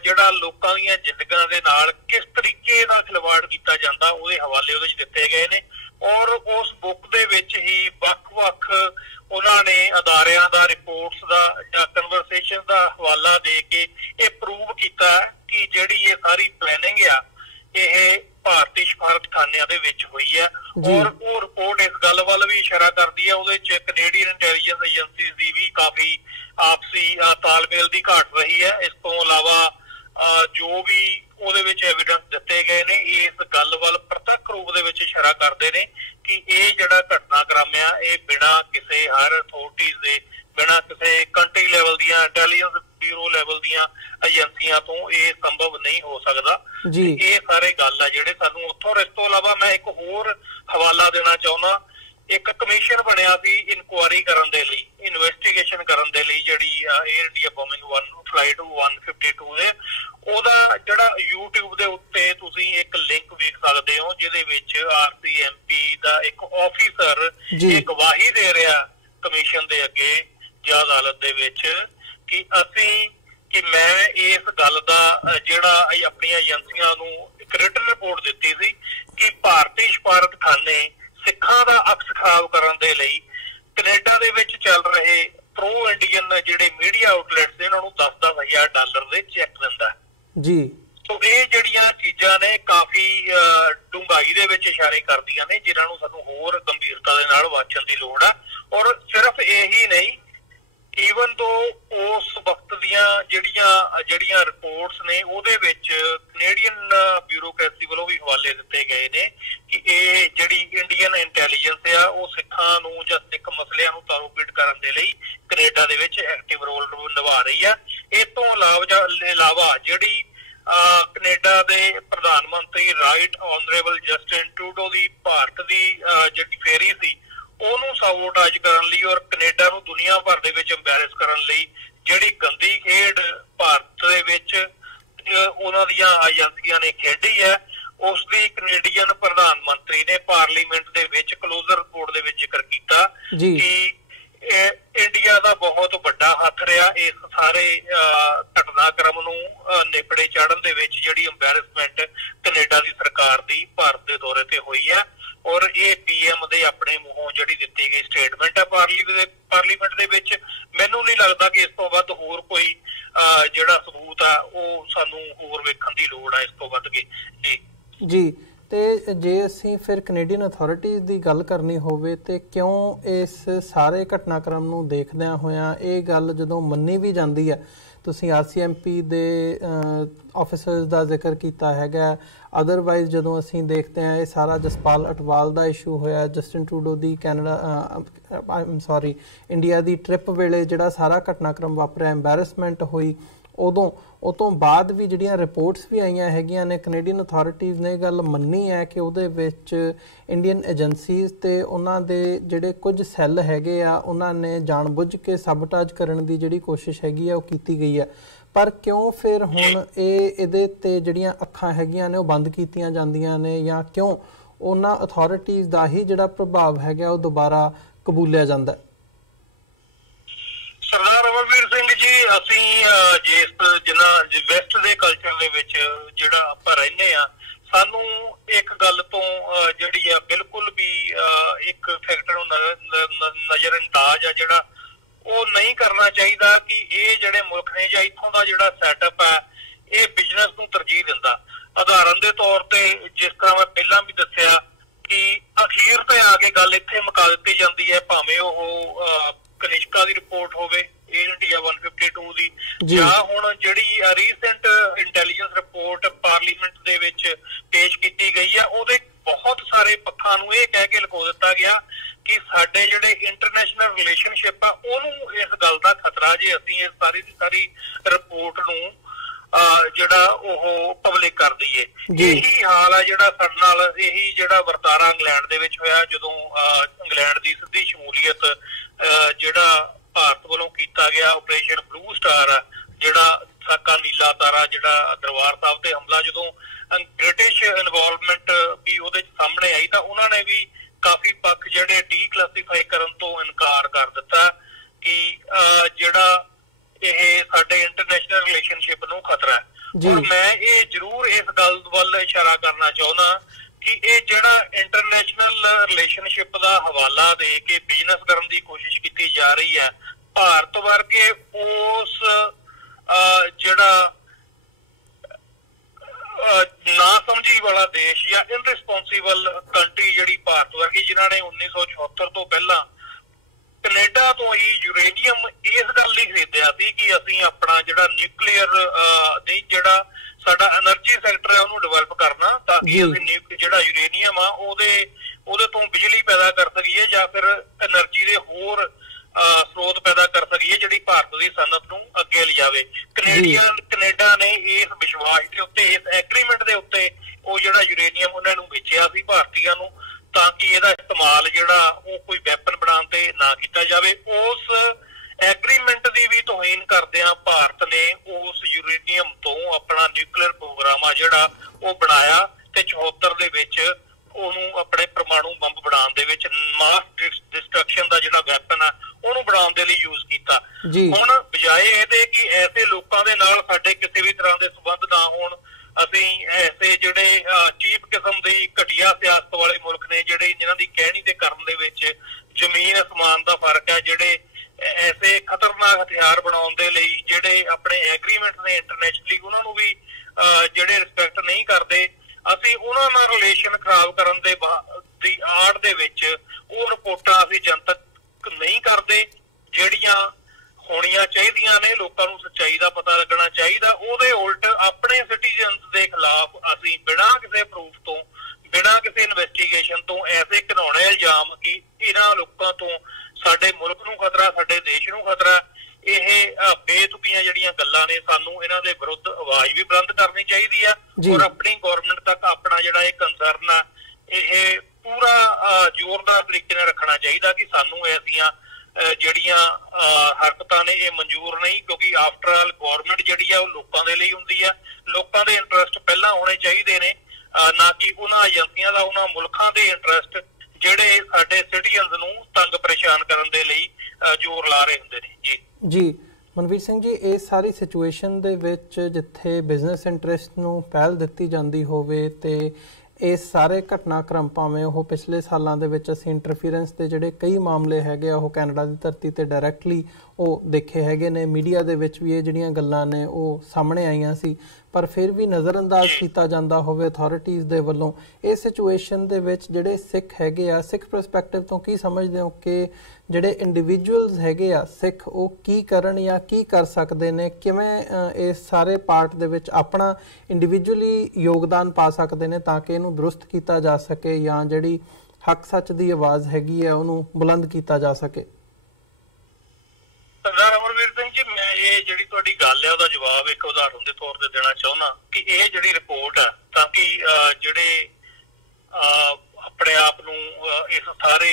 ਜਿਹੜਾ ਲੋਕਾਂ ਦੀਆਂ ਜ਼ਿੰਦਗੀਆਂ ਦੇ ਨਾਲ ਕਿਸ ਤਰੀਕੇ ਨਾਲ ਖਿਲਵਾੜ ਕੀਤਾ ਜਾਂਦਾ ਉਹਦੇ ਹਵਾਲੇ ਉਹਦੇ 'ਚ ਦਿੱਤੇ ਗਏ ਨੇ। ਔਰ ਉਸ ਬੁੱਕ ਦੇ ਵਿੱਚ ਹੀ ਵੱਖ-ਵੱਖ ਉਹਨਾਂ ਨੇ ਅਦਾਰਿਆਂ ਦਾ, ਰਿਪੋਰਟਸ ਦਾ ਜਾਂ ਕਨਵਰਸੇਸ਼ਨ ਦਾ ਹਵਾਲਾ ਦੇ ਕੇ ਇਹ ਪ੍ਰੂਵ ਕੀਤਾ ਕਿ ਜਿਹੜੀ ਇਹ ਸਾਰੀ ਪਲੈਨਿੰਗ ਆ ਇਹ ਭਾਰਤੀ ਸਫਾਰਤਖਾਨਿਆਂ ਦੇ ਵਿੱਚ ਹੋਈ ਹੈ। ਔਰ ਉਹ ਰਿਪੋਰਟ ਇਸ ਗੱਲ ਵੱਲ ਵੀ ਇਸ਼ਾਰਾ ਕਰਦੀ ਹੈ, ਉਹਦੇ 'ਚ ਕੈਨੇਡੀਅਨ ਇੰਟੈਲੀਜੈਂਸ ਏਜੰਸੀਜ਼ ਦੀ ਵੀ ਕਾਫੀ ਆਪਸੀ ਤਾਲਮੇਲ ਦੀ ਘਾਟ ਰਹੀ ਹੈ। ਇਸ ਤੋਂ ਇਲਾਵਾ ਜੋ ਵੀ ਉਹਦੇ ਵਿੱਚ ਐਵੀਡੈਂਸ ਦਿੱਤੇ ਗਏ ਨੇ ਇਸ ਗੱਲ ਵੱਲ ਪ੍ਰਤੱਖ ਰੂਪ ਦੇ ਵਿੱਚ ਇਸ਼ਾਰਾ ਕਰਦੇ ਨੇ ਕਿ ਇਹ ਜਿਹੜਾ ਘਟਨਾਕ੍ਰਮ ਆ ਇਹ ਬਿਨਾਂ ਕਿਸੇ ਹਾਇਰ ਅਥਾਰਟੀਜ਼ ਦੇ ਕਿਸੇ ਕੰਟਰੀ ਲੈਵਲ ਦੀਆਂ ਇੰਟੈਲੀਜੈਂਸ ਬਿਊਰੋ ਲੈਵਲ ਦੀਆਂ ਏਜੰਸੀਆਂ ਤੋਂ ਇਹ ਸੰਭਵ ਨਹੀਂ ਹੋ ਸਕਦਾ। ਇਹ ਸਾਰੇ ਗੱਲ ਆ ਜਿਹੜੇ ਸਾਨੂੰ ਉੱਥੋਂ। ਇਸ ਤੋਂ ਇਲਾਵਾ ਮੈਂ ਇੱਕ ਹੋਰ ਹਵਾਲਾ ਦੇਣਾ ਚਾਹੁੰਦਾ। ਇੱਕ ਕਮਿਸ਼ਨ ਬਣਿਆ ਸੀ ਇਨਕੁਆਇਰੀ ਕਰਨ ਦੇ ਲਈ, ਇਨਵੈਸਟੀਗੇਸ਼ਨ ਕਰਨ ਦੇ ਲਈ, ਜਿਹੜੀ 에ਅਰ ਇੰਡੀਆ ਬੋਮਿੰਗ ਫਲਾਈਟ 152 ਦੇ, ਉਹਦਾ ਜਿਹੜਾ YouTube ਦੇ ਉੱਤੇ ਤੁਸੀਂ ਇੱਕ ਲਿੰਕ ਵੇਖ ਸਕਦੇ ਹੋ, ਜਿਹਦੇ ਵਿੱਚ RCMP ਦਾ ਇੱਕ ਆਫੀਸਰ ਇਹ ਗਵਾਹੀ ਦੇ ਰਿਹਾ ਕਮਿਸ਼ਨ ਦੇ ਅੱਗੇ ਜਾਂ ਅਦਾਲਤ ਦੇ ਵਿੱਚ ਕਿ ਮੈਂ ਇਸ ਗੱਲ ਦਾ ਜਿਹੜਾ ਆਪਣੀਆਂ ਏਜੰਸੀਆਂ ਨੂੰ ਇੱਕ ਰਿਟਨ ਰਿਪੋਰਟ ਦਿੱਤੀ ਸੀ ਕਿ ਭਾਰਤੀ ਸਫਾਰਤਖਾਨੇ ਸਿੱਖਾਂ ਦਾ ਅਕਸ ਖਰਾਬ ਕਰਨ ਦੇ ਲਈ ਕੈਨੇਡਾ ਦੇ ਵਿੱਚ ਚੱਲ ਰਹੇ ਪ੍ਰੋ ਇੰਡੀਅਨ ਜਿਹੜੇ ਮੀਡੀਆ ਆਊਟਲੈਟਸ ਨੇ ਉਹਨਾਂ ਨੂੰ $10,000 ਦੇ ਚੈੱਕ ਦਿੰਦਾ ਜੀ। ਸੋ ਇਹ ਜਿਹੜੀਆਂ ਚੀਜ਼ਾਂ ਨੇ ਕਾਫੀ ਡੂੰਘਾਈ ਦੇ ਵਿੱਚ ਇਸ਼ਾਰੇ ਕਰਦੀਆਂ ਨੇ, ਜਿਨ੍ਹਾਂ ਨੂੰ ਸਾਨੂੰ ਹੋਰ ਗੰਭੀਰਤਾ ਦੇ ਨਾਲ ਵਾਚਣ ਦੀ ਲੋੜ ਆ। ਔਰ ਸਿਰਫ ਇਹੀ ਨਹੀਂ, ਈਵਨ ਤੋਂ ਉਸ ਵਕਤ ਦੀਆਂ ਜਿਹੜੀਆਂ ਰਿਪੋਰਟਸ ਨੇ ਉਹਦੇ ਵਿੱਚ ਕੈਨੇਡੀਅਨ ਬਿਊਰੋਕ੍ਰੇਸੀ ਵੱਲੋਂ ਵੀ ਹਵਾਲੇ ਦਿੱਤੇ ਗਏ ਨੇ ਕਿ ਇਹ ਜਿਹੜੀ ਇੰਡੀਅਨ ਇੰਟੈਲੀਜੈਂਸ ਆ ਉਹ ਸਿੱਖਾਂ ਨੂੰ ਜਾਂ ਸਿੱਖ ਮਸਲਿਆਂ ਨੂੰ ਤਾਰੋਪੀਟ ਕਰਨ ਦੇ ਲਈ ਕੈਨੇਡਾ ਦੇ ਵਿੱਚ ਐਕਟਿਵ ਰੋਲ ਨਿਭਾ ਰਹੀ ਆ। ਇਸ ਤੋਂ ਇਲਾਵਾ ਜਿਹੜੀ ਕੈਨੇਡਾ ਦੇ ਪ੍ਰਧਾਨ ਮੰਤਰੀ ਰਾਈਟ ਆਨਰੇਬਲ ਜਸਟਿਨ ਟਰੂਡੋ ਦੀ ਭਾਰਤ ਦੀ ਜਿਹੜੀ ਫੇਰੀ ਸੀ ਉਹਨੂੰ ਸਾਬੋਟਾਜ ਕਰਨ ਲਈ ਔਰ ਕੈਨੇਡਾ ਨੂੰ ਦੁਨੀਆ ਭਰ ਦੇ ਵਿੱਚ ਐਮਬੈਰਸ ਕਰਨ ਲਈ ਜਿਹੜੀ ਗੰਦੀ ਖੇਡ ਭਾਰਤ ਦੇ ਵਿੱਚ ਉਹਨਾਂ ਦੀਆਂ ਏਜੰਸੀਆਂ ਨੇ ਖੇਡੀ ਹੈ, ਉਸ ਦੀ ਕੈਨੇਡੀਅਨ ਪ੍ਰਧਾਨ ਮੰਤਰੀ ਨੇ ਪਾਰਲੀਮੈਂਟ ਦੇ ਵਿੱਚ ਕਲੋਜ਼ਰ ਰਿਪੋਰਟ ਦੇ ਵਿੱਚ ਜ਼ਿਕਰ ਕੀਤਾ ਕਿ ਇੰਡੀਆ ਦਾ ਬਹੁਤ ਵੱਡਾ ਹੱਥ ਰਿਹਾ ਇਸ ਸਾਰੇ ਘਟਨਾਕ੍ਰਮ ਨੂੰ ਨੇਪੜੇ ਚਾੜਨ ਦੇ ਵਿੱਚ, ਜਿਹੜੀ ਐਮਬੈਰਸਮੈਂਟ ਕੈਨੇਡਾ ਦੀ ਸਰਕਾਰ ਦੀ ਭਾਰਤ ਦੇ ਦੌਰੇ ਤੇ ਹੋਈ ਹੈ। ਔਰ ਇਹ PM ਦੇ ਆਪਣੇ ਮੂੰਹੋਂ ਜਿਹੜੀ ਦਿੱਤੀ ਗਈ ਸਟੇਟਮੈਂਟ ਹੈ ਪਾਰਲੀਮੈਂਟ ਦੇ ਵਿੱਚ। ਮੈਨੂੰ ਨਹੀਂ ਲੱਗਦਾ ਕਿ ਇਸ ਤੋਂ ਵੱਧ ਹੋਰ ਕੋਈ ਜਿਹੜਾ ਸਬੂਤ ਆ ਉਹ ਸਾਨੂੰ ਹੋਰ ਵੇਖਣ ਦੀ ਲੋੜ ਆ ਇਸ ਤੋਂ ਵੱਧ ਕੇ। ਜੀ ਤੇ ਜੇ ਅਸੀਂ ਫਿਰ ਕੈਨੇਡੀਅਨ ਅਥਾਰਟੀਜ਼ ਦੀ ਗੱਲ ਕਰਨੀ ਹੋਵੇ ਤੇ ਕਿਉਂ ਇਸ ਸਾਰੇ ਘਟਨਾਕ੍ਰਮ ਨੂੰ ਦੇਖਦਿਆਂ ਹੋਇਆਂ ਇਹ ਗੱਲ ਜਦੋਂ ਮੰਨੀ ਵੀ ਜਾਂਦੀ ਹੈ, ਤੁਸੀਂ RCMP ਦੇ ਆਫਿਸਰਸ ਦਾ ਜ਼ਿਕਰ ਕੀਤਾ ਹੈਗਾ, ਅਦਰਵਾਈਜ਼ ਜਦੋਂ ਅਸੀਂ ਦੇਖਦੇ ਹਾਂ ਇਹ ਸਾਰਾ ਜਸਪਾਲ ਅਟਵਾਲ ਦਾ ਇਸ਼ੂ ਹੋਇਆ, ਜਸਟਿਨ ਟਰੂਡੋ ਦੀ ਇੰਡੀਆ ਦੀ ਟ੍ਰਿਪ ਵੇਲੇ ਜਿਹੜਾ ਸਾਰਾ ਘਟਨਾਕ੍ਰਮ ਵਾਪਰਿਆ, ਐਮਬੈਰਸਮੈਂਟ ਹੋਈ, ਉਹ ਤੋਂ ਬਾਅਦ ਵੀ ਜਿਹੜੀਆਂ ਰਿਪੋਰਟਸ ਵੀ ਆਈਆਂ ਹੈਗੀਆਂ ਨੇ, ਕੈਨੇਡੀਅਨ ਅਥਾਰਟੀਜ਼ ਨੇ ਗੱਲ ਮੰਨੀ ਹੈ ਕਿ ਉਹਦੇ ਵਿੱਚ ਇੰਡੀਅਨ ਏਜੰਸੀਜ਼ ਤੇ ਉਹਨਾਂ ਦੇ ਜਿਹੜੇ ਕੁਝ ਸੈੱਲ ਹੈਗੇ ਆ ਉਹਨਾਂ ਨੇ ਜਾਣਬੁੱਝ ਕੇ ਸਾਬੋਟਾਜ ਕਰਨ ਦੀ ਜਿਹੜੀ ਕੋਸ਼ਿਸ਼ ਹੈਗੀ ਆ ਉਹ ਕੀਤੀ ਗਈ ਹੈ। ਪਰ ਕਿਉਂ ਫਿਰ ਹੁਣ ਇਹਦੇ ਤੇ ਜਿਹੜੀਆਂ ਅੱਖਾਂ ਹੈਗੀਆਂ ਨੇ ਉਹ ਬੰਦ ਕੀਤੀਆਂ ਜਾਂਦੀਆਂ ਨੇ, ਜਾਂ ਕਿਉਂ ਉਹਨਾਂ ਅਥਾਰਟੀਜ਼ ਦਾ ਹੀ ਜਿਹੜਾ ਪ੍ਰਭਾਵ ਹੈਗਾ ਉਹ ਦੁਬਾਰਾ ਕਬੂਲਿਆ ਜਾਂਦਾ? ਸਰਦਾਰ ਅਮਰਵੀਰ ਸਿੰਘ ਜੀ, ਅਸੀਂ ਜਿਸ ਵੈਸਟ ਦੇ ਕਲਚਰ ਦੇ ਵਿੱਚ ਜਿਹੜਾ ਆਪਾਂ ਰਹਿੰਦੇ ਆ, ਸਾਨੂੰ ਇੱਕ ਗੱਲ ਤੋਂ ਜਿਹੜੀ ਆ ਬਿਲਕੁਲ ਵੀ ਇੱਕ ਫੈਕਟਰ ਨੂੰ ਨਜ਼ਰ ਅੰਦਾਜ਼ ਆ ਜਿਹੜਾ ਉਹ ਨਹੀਂ ਕਰਨਾ ਚਾਹੀਦਾ ਕਿ ਇਹ ਜਿਹੜੇ ਮੁਲਕ ਨੇ ਜਾਂ ਇੱਥੋਂ ਦਾ ਜਿਹੜਾ ਸੈਟਅਪ ਹੈ ਇਹ ਬਿਜ਼ਨਸ ਨੂੰ ਤਰਜੀਹ ਦਿੰਦਾ। ਉਦਾਹਰਨ ਦੇ ਤੌਰ ਤੇ ਜਿਸ ਤਰ੍ਹਾਂ ਮੈਂ ਪਹਿਲਾਂ ਵੀ ਦੱਸਿਆ ਕਿ ਅਖੀਰ ਤੇ ਆ ਕੇ ਗੱਲ ਇੱਥੇ ਮੁਕਾ ਦਿੱਤੀ ਜਾਂਦੀ ਹੈ, ਭਾਵੇਂ ਉਹ ਕਨਿਸ਼ਕਾ ਦੀ ਰਿਪੋਰਟ ਹੋਵੇ, 에ਅਰ ਇੰਡੀਆ 152 ਦੀ, ਜਾਂ ਹੁਣ ਜਿਹੜੀ ਰੀਸੈਂਟ ਇੰਟੈਲੀਜੈਂਸ ਰਿਪੋਰਟ ਪਾਰਲੀਮੈਂਟ ਦੇ ਵਿੱਚ ਪੇਸ਼ ਕੀਤੀ ਗਈ ਆ, ਉਹਦੇ ਬਹੁਤ ਸਾਰੇ ਪੱਖਾਂ ਨੂੰ ਇਹ ਕਹਿ ਕੇ ਲੁਕੋ ਦਿੱਤਾ ਗਿਆ ਕਿ ਸਾਡੇ ਜਿਹੜੇ ਇੰਟਰਨੈਸ਼ਨਲ ਰਿਲੇਸ਼ਨਸ਼ਿਪ ਆ ਉਹਨੂੰ ਇਸ ਗੱਲ ਦਾ ਖਤਰਾ ਜੇ ਅਸੀਂ ਇਸ ਸਾਰੀ ਦੀ ਸਾਰੀ ਰਿਪੋਰਟ ਨੂੰ ਜਿਹੜਾ ਉਹ ਪਬਲਿਕ ਕਰ ਦਈਏ। ਇਹੀ ਹਾਲ ਆ ਜਿਹੜਾ ਸਾਡੇ ਨਾਲ, ਇਹੀ ਜਿਹੜਾ ਵਰਤਾਰਾ ਇੰਗਲੈਂਡ ਦੇ ਵਿੱਚ ਹੋਇਆ ਜਦੋਂ ਇੰਗਲੈਂਡ ਦੀ ਸਿੱਧੀ ਸ਼ਮੂਲੀਅਤ ਜਿਹੜਾ ਭਾਰਤ ਵੱਲੋਂ ਕੀਤਾ ਗਿਆ ਆਪਰੇਸ਼ਨ ਬਲੂ ਸਟਾਰ ਆ, ਜਿਹੜਾ ਸਾਕਾ ਨੀਲਾ ਤਾਰਾ, ਜਿਹੜਾ ਦਰਬਾਰ ਸਾਹਿਬ ਤੇ ਹਮਲਾ, ਜਦੋਂ ਬ੍ਰਿਟਿਸ਼ ਇਨਵੋਲਵਮੈਂਟ ਵੀ ਉਹਦੇ ਚ ਸਾਹਮਣੇ ਆਈ ਤਾਂ ਉਹਨਾਂ ਨੇ ਵੀ ਕਾਫੀ ਪੱਖ ਜਿਹੜੇ ਡੀਕਲਾਸੀਫਾਈ ਕਰਨ ਤੋਂ ਇਨਕਾਰ ਕਰ ਦਿੱਤਾ ਕਿ ਜਿਹੜਾ ਇਹ ਸਾਡੇ ਇੰਟਰਨੈਸ਼ਨਲ ਰਿਲੇਸ਼ਨਸ਼ਿਪ ਨੂੰ ਖਤਰਾ ਹੈ। ਔਰ ਮੈਂ ਇਹ ਜ਼ਰੂਰ ਇਸ ਗੱਲ ਵੱਲ ਇਸ਼ਾਰਾ ਕਰਨਾ ਚਾਹੁੰਦਾ ਕਿ ਇਹ ਜਿਹੜਾ ਇੰਟਰਨੈਸ਼ਨਲ ਰਿਲੇਸ਼ਨਸ਼ਿਪ ਦਾ ਹਵਾਲਾ ਦੇ ਕੇ ਬਿਜ਼ਨਸ ਕਰਨ ਦੀ ਕੋਸ਼ਿਸ਼ ਕੀਤੀ ਜਾ ਰਹੀ ਹੈ, ਭਾਰਤ ਵਰਗੇ ਉਸ ਜਿਹੜਾ ਨਾ ਸਮਝੀ ਵਾਲਾ ਦੇਸ਼ ਜਾਂ ਇਨਰਿਸਪੌਂਸੀਬਲ ਕੰਟਰੀ ਜਿਹੜੀ ਭਾਰਤ ਵਰਗੀ, ਜਿਨ੍ਹਾਂ ਨੇ 1974 ਤੋਂ ਪਹਿਲਾਂ ਕੈਨੇਡਾ ਤੋਂ ਹੀ ਯੂਰੇਨੀਅਮ ਇਸ ਗੱਲ ਲਈ ਖਰੀਦਿਆ ਸੀ ਕਿ ਅਸੀਂ ਆਪਣਾ ਜਿਹੜਾ ਨਿਊਕਲੀਅਰ ਨਹੀਂ, ਜਿਹੜਾ ਸਾਡਾ ਐਨਰਜੀ ਸੈਕਟਰ ਹੈ ਉਹਨੂੰ ਡਿਵੈਲਪ ਕਰਨਾ ਤਾਂ ਕਿ ਅਸੀਂ ਜਿਹੜਾ ਯੂਰੇਨੀਅਮ ਆ ਉਹਦੇ ਤੋਂ ਬਿਜਲੀ ਪੈਦਾ ਕਰ ਸਕੀਏ ਜਾਂ ਫਿਰ ਐਨਰਜੀ ਦੇ ਹੋਰ ਸਰੋਤ ਪੈਦਾ ਕਰ ਸਕੀਏ ਜਿਹੜੀ ਭਾਰਤ ਦੀ ਸਨਅਤ ਨੂੰ ਅੱਗੇ ਲਿਜਾਵੇ। ਕੈਨੇਡਾ ਨੇ ਇਸ ਵਿਸ਼ਵਾਸ ਦੇ ਉੱਤੇ, ਇਸ ਐਗਰੀਮੈਂਟ ਦੇ ਉੱਤੇ ਉਹ ਜਿਹੜਾ ਯੂਰੇਨੀਅਮ ਉਹਨਾਂ ਨੂੰ ਵੇਚਿਆ ਸੀ ਭਾਰਤੀਆਂ ਨੂੰ, ਤਾਂ ਕਿ ਇਹਦਾ ਇਸਤੇਮਾਲ ਜਿਹੜਾ ਉਹ ਕੋਈ ਵੈਪਨ ਬਣਾਉਣ ਤੇ ਨਾ ਕੀਤਾ ਜਾਵੇ। ਉਸ ਐਗਰੀਮੈਂਟ ਦੀ ਵੀ ਤੋਹੀਨ ਕਰਦਿਆਂ ਭਾਰਤ ਨੇ ਉਸ ਯੂਰੇਨੀਅਮ ਤੋਂ ਆਪਣਾ ਨਿਊਕਲੀਅਰ ਪ੍ਰੋਗਰਾਮ ਆ ਜਿਹੜਾ ਉਹ ਬਣਾਇਆ ਤੇ 74 ਦੇ ਵਿੱਚ ਉਹਨੂੰ ਆਪਣੇ ਪਰਮਾਣੂ ਬੰਬ ਬਣਾਉਣ ਦੇ ਵਿੱਚ, ਮਾਸ ਡਿਸਟਰਕਸ਼ਨ ਦਾ ਜਿਹੜਾ ਵੈਪਨ ਆ ਉਹਨੂੰ ਬਣਾਉਣ ਦੇ ਲਈ ਯੂਜ਼ ਕੀਤਾ। ਹੁਣ ਬਜਾਏ ਇਹਦੇ ਕਿ ਐਸੇ ਲੋਕਾਂ ਦੇ ਨਾਲ ਸਾਡੇ ਕਿਸੇ ਵੀ ਤਰ੍ਹਾਂ ਦੇ ਸੰਬੰਧ ਨਾ ਹੋਣ, ਅਸੀਂ ਐਸੇ ਜਿਹੜੇ ਚੀਪ ਕਿਸਮ ਦੀ ਘਟੀਆ ਸਿਆਸਤ ਵਾਲੇ ਮੁਲਕ ਨੇ ਜਿਹੜੇ ਜਿਨ੍ਹਾਂ ਦੀ ਕਹਿਣੀ ਤੇ ਕਰਨ ਦੇ ਵਿੱਚ ਜ਼ਮੀਨ ਅਸਮਾਨ ਦਾ ਫਰਕ ਹੈ, ਜਿਹੜੇ ਐਸੇ ਖਤਰਨਾਕ ਹਥਿਆਰ ਬਣਾਉਣ ਦੇ ਲਈ ਜਿਹੜੇ ਆਪਣੇ ਐਗਰੀਮੈਂਟ ਨੇ ਇੰਟਰਨੈਸ਼ਨਲੀ ਉਹਨਾਂ ਨੂੰ ਵੀ ਜਿਹੜੇ ਰਿਸਪੈਕਟ ਨਹੀਂ ਕਰਦੇ, ਅਸੀਂ ਉਹਨਾਂ ਨਾਲ ਰਿਲੇਸ਼ਨ ਖਰਾਬ ਕਰਨ ਦੀ ਆੜ ਦੇ ਵਿੱਚ ਉਹ ਰਿਪੋਰਟਾਂ ਅਸੀਂ ਜਨਤਕ ਨਹੀਂ ਕਰਦੇ ਜਿਹੜੀਆਂ ਹੋਣੀਆਂ ਚਾਹੀਦੀਆਂ ਨੇ। ਲੋਕਾਂ ਨੂੰ ਸੱਚਾਈ ਦਾ ਪਤਾ ਲੱਗਣਾ ਚਾਹੀਦਾ। ਉਹਦੇ ਉਲਟ ਆਪਣੇ ਸਿਟੀਜ਼ਨਸ ਦੇ ਖਿਲਾਫ ਅਸੀਂ ਬਿਨਾਂ ਕਿਸੇ ਪ੍ਰੂਫ ਤੋਂ, ਬਿਨਾਂ ਕਿਸੇ ਇਨਵੈਸਟੀਗੇਸ਼ਨ ਤੋਂ ਐਸੇ ਘਿਨਾਉਣੇ ਇਲਜ਼ਾਮ ਕਿ ਇਹਨਾਂ ਲੋਕਾਂ ਤੋਂ ਸਾਡੇ ਮੁਲਕ ਨੂੰ ਖਤਰਾ, ਸਾਡੇ ਦੇਸ਼ ਨੂੰ ਖਤਰਾ, ਇਹ ਬੇਤੁਕੀਆਂ ਜਿਹੜੀਆਂ ਗੱਲਾਂ ਨੇ, ਸਾਨੂੰ ਇਹਨਾਂ ਦੇ ਵਿਰੁੱਧ ਆਵਾਜ਼ ਵੀ ਬੁਲੰਦ ਕਰਨੀ ਚਾਹੀਦੀ ਆ ਔਰ ਆਪਣੀ ਗੌਰਮੈਂਟ ਤੱਕ ਆਪਣਾ ਜਿਹੜਾ ਇਹ ਕੰਸਰਨ ਆ ਇਹ ਪੂਰਾ ਜ਼ੋਰਦਾਰ ਤਰੀਕੇ ਨਾਲ ਰੱਖਣਾ ਚਾਹੀਦਾ ਕਿ ਸਾਨੂੰ ਐਸੀਆਂ ਜਿਹੜੀਆਂ ਹਰਕਤਾਂ ਨੇ ਇਹ ਮਨਜ਼ੂਰ ਨਹੀਂ, ਕਿਉਂਕਿ ਆਫਟਰ ਆਲ ਗੌਰਮੈਂਟ ਜਿਹੜੀ ਆ ਉਹ ਲੋਕਾਂ ਦੇ ਲਈ ਹੁੰਦੀ ਆ। ਲੋਕਾਂ ਦੇ ਇੰਟਰਸਟ ਪਹਿਲਾਂ ਹੋਣੇ ਚਾਹੀਦੇ ਨੇ, ਨਾ ਕਿ ਉਹਨਾਂ ਏਜੰਸੀਆਂ ਦਾ, ਉਹਨਾਂ ਮੁਲਕਾਂ ਦੇ ਇੰਟਰਸਟ ਜਿਹੜੇ ਸਾਡੇ ਸਿਟੀਜ਼ਨਸ ਨੂੰ ਤੰਗ ਪਰੇਸ਼ਾਨ ਕਰਨ ਦੇ ਲਈ ਜ਼ੋਰ ਲਾ ਰਹੇ ਹੁੰਦੇ ਨੇ। ਜੀ ਮਨਵੀਰ ਸਿੰਘ ਜੀ, ਇਸ ਸਾਰੀ ਸਿਚੁਏਸ਼ਨ ਦੇ ਵਿੱਚ ਜਿੱਥੇ ਬਿਜ਼ਨਸ ਇੰਟਰਸਟ ਨੂੰ ਪਹਿਲ ਦਿੱਤੀ ਜਾਂਦੀ ਹੋਵੇ ਤੇ ਇਹ ਸਾਰੇ ਘਟਨਾਕ੍ਰਮ ਭਾਵੇਂ ਉਹ ਪਿਛਲੇ ਸਾਲਾਂ ਦੇ ਵਿੱਚ ਅਸੀਂ ਇੰਟਰਫੀਰੈਂਸ ਦੇ ਜਿਹੜੇ ਕਈ ਮਾਮਲੇ ਹੈਗੇ ਆ ਉਹ ਕੈਨੇਡਾ ਦੀ ਧਰਤੀ ਤੇ ਡਾਇਰੈਕਟਲੀ ਉਹ ਦੇਖੇ ਹੈਗੇ ਨੇ, ਮੀਡੀਆ ਦੇ ਵਿੱਚ ਵੀ ਇਹ ਜਿਹੜੀਆਂ ਗੱਲਾਂ ਨੇ ਉਹ ਸਾਹਮਣੇ ਆਈਆਂ ਸੀ, ਪਰ ਫਿਰ ਵੀ ਨਜ਼ਰਅੰਦਾਜ਼ ਕੀਤਾ ਜਾਂਦਾ ਹੋਵੇ ਅਥਾਰਟੀਜ਼ ਦੇ ਵੱਲੋਂ। ਇਹ ਸਿਚੁਏਸ਼ਨ ਦੇ ਵਿੱਚ ਜਿਹੜੇ ਸਿੱਖ ਹੈਗੇ ਆ, ਸਿੱਖ ਪਰਸਪੈਕਟਿਵ ਤੋਂ ਕੀ ਸਮਝਦੇ ਹੋ ਕਿ ਜਿਹੜੇ ਇੰਡੀਵਿਜੂਅਲਸ ਹੈਗੇ ਆ ਸਿੱਖ, ਉਹ ਕੀ ਕਰਨ ਜਾਂ ਕੀ ਕਰ ਸਕਦੇ ਨੇ, ਕਿਵੇਂ ਇਸ ਸਾਰੇ ਪਾਰਟ ਦੇ ਵਿੱਚ ਆਪਣਾ ਇੰਡੀਵਿਜੂਅਲੀ ਯੋਗਦਾਨ ਪਾ ਸਕਦੇ ਨੇ ਤਾਂ ਕਿ ਇਹਨੂੰ ਦਰੁਸਤ ਕੀਤਾ ਜਾ ਸਕੇ ਜਾਂ ਜਿਹੜੀ ਹੱਕ ਸੱਚ ਦੀ ਆਵਾਜ਼ ਹੈਗੀ ਹੈ ਉਹਨੂੰ ਬੁਲੰਦ ਕੀਤਾ ਜਾ ਸਕੇ? ਸਰਦਾਰ ਅਮਰਵੀਰ ਸਿੰਘ ਜੀ, ਮੈਂ ਇਹ ਜਿਹੜੀ ਤੁਹਾਡੀ ਗੱਲ ਹੈ ਉਹਦਾ ਜਵਾਬ ਇੱਕ ਉਦਾਹਰਨ ਦੇ ਤੌਰ ਤੇ ਦੇਣਾ ਚਾਹੁੰਦਾ ਕਿ ਇਹ ਜਿਹੜੀ ਰਿਪੋਰਟ ਹੈ, ਤਾਂ ਕਿ ਜਿਹੜੇ ਆਪਣੇ ਆਪ ਨੂੰ ਇਸ ਸਾਰੇ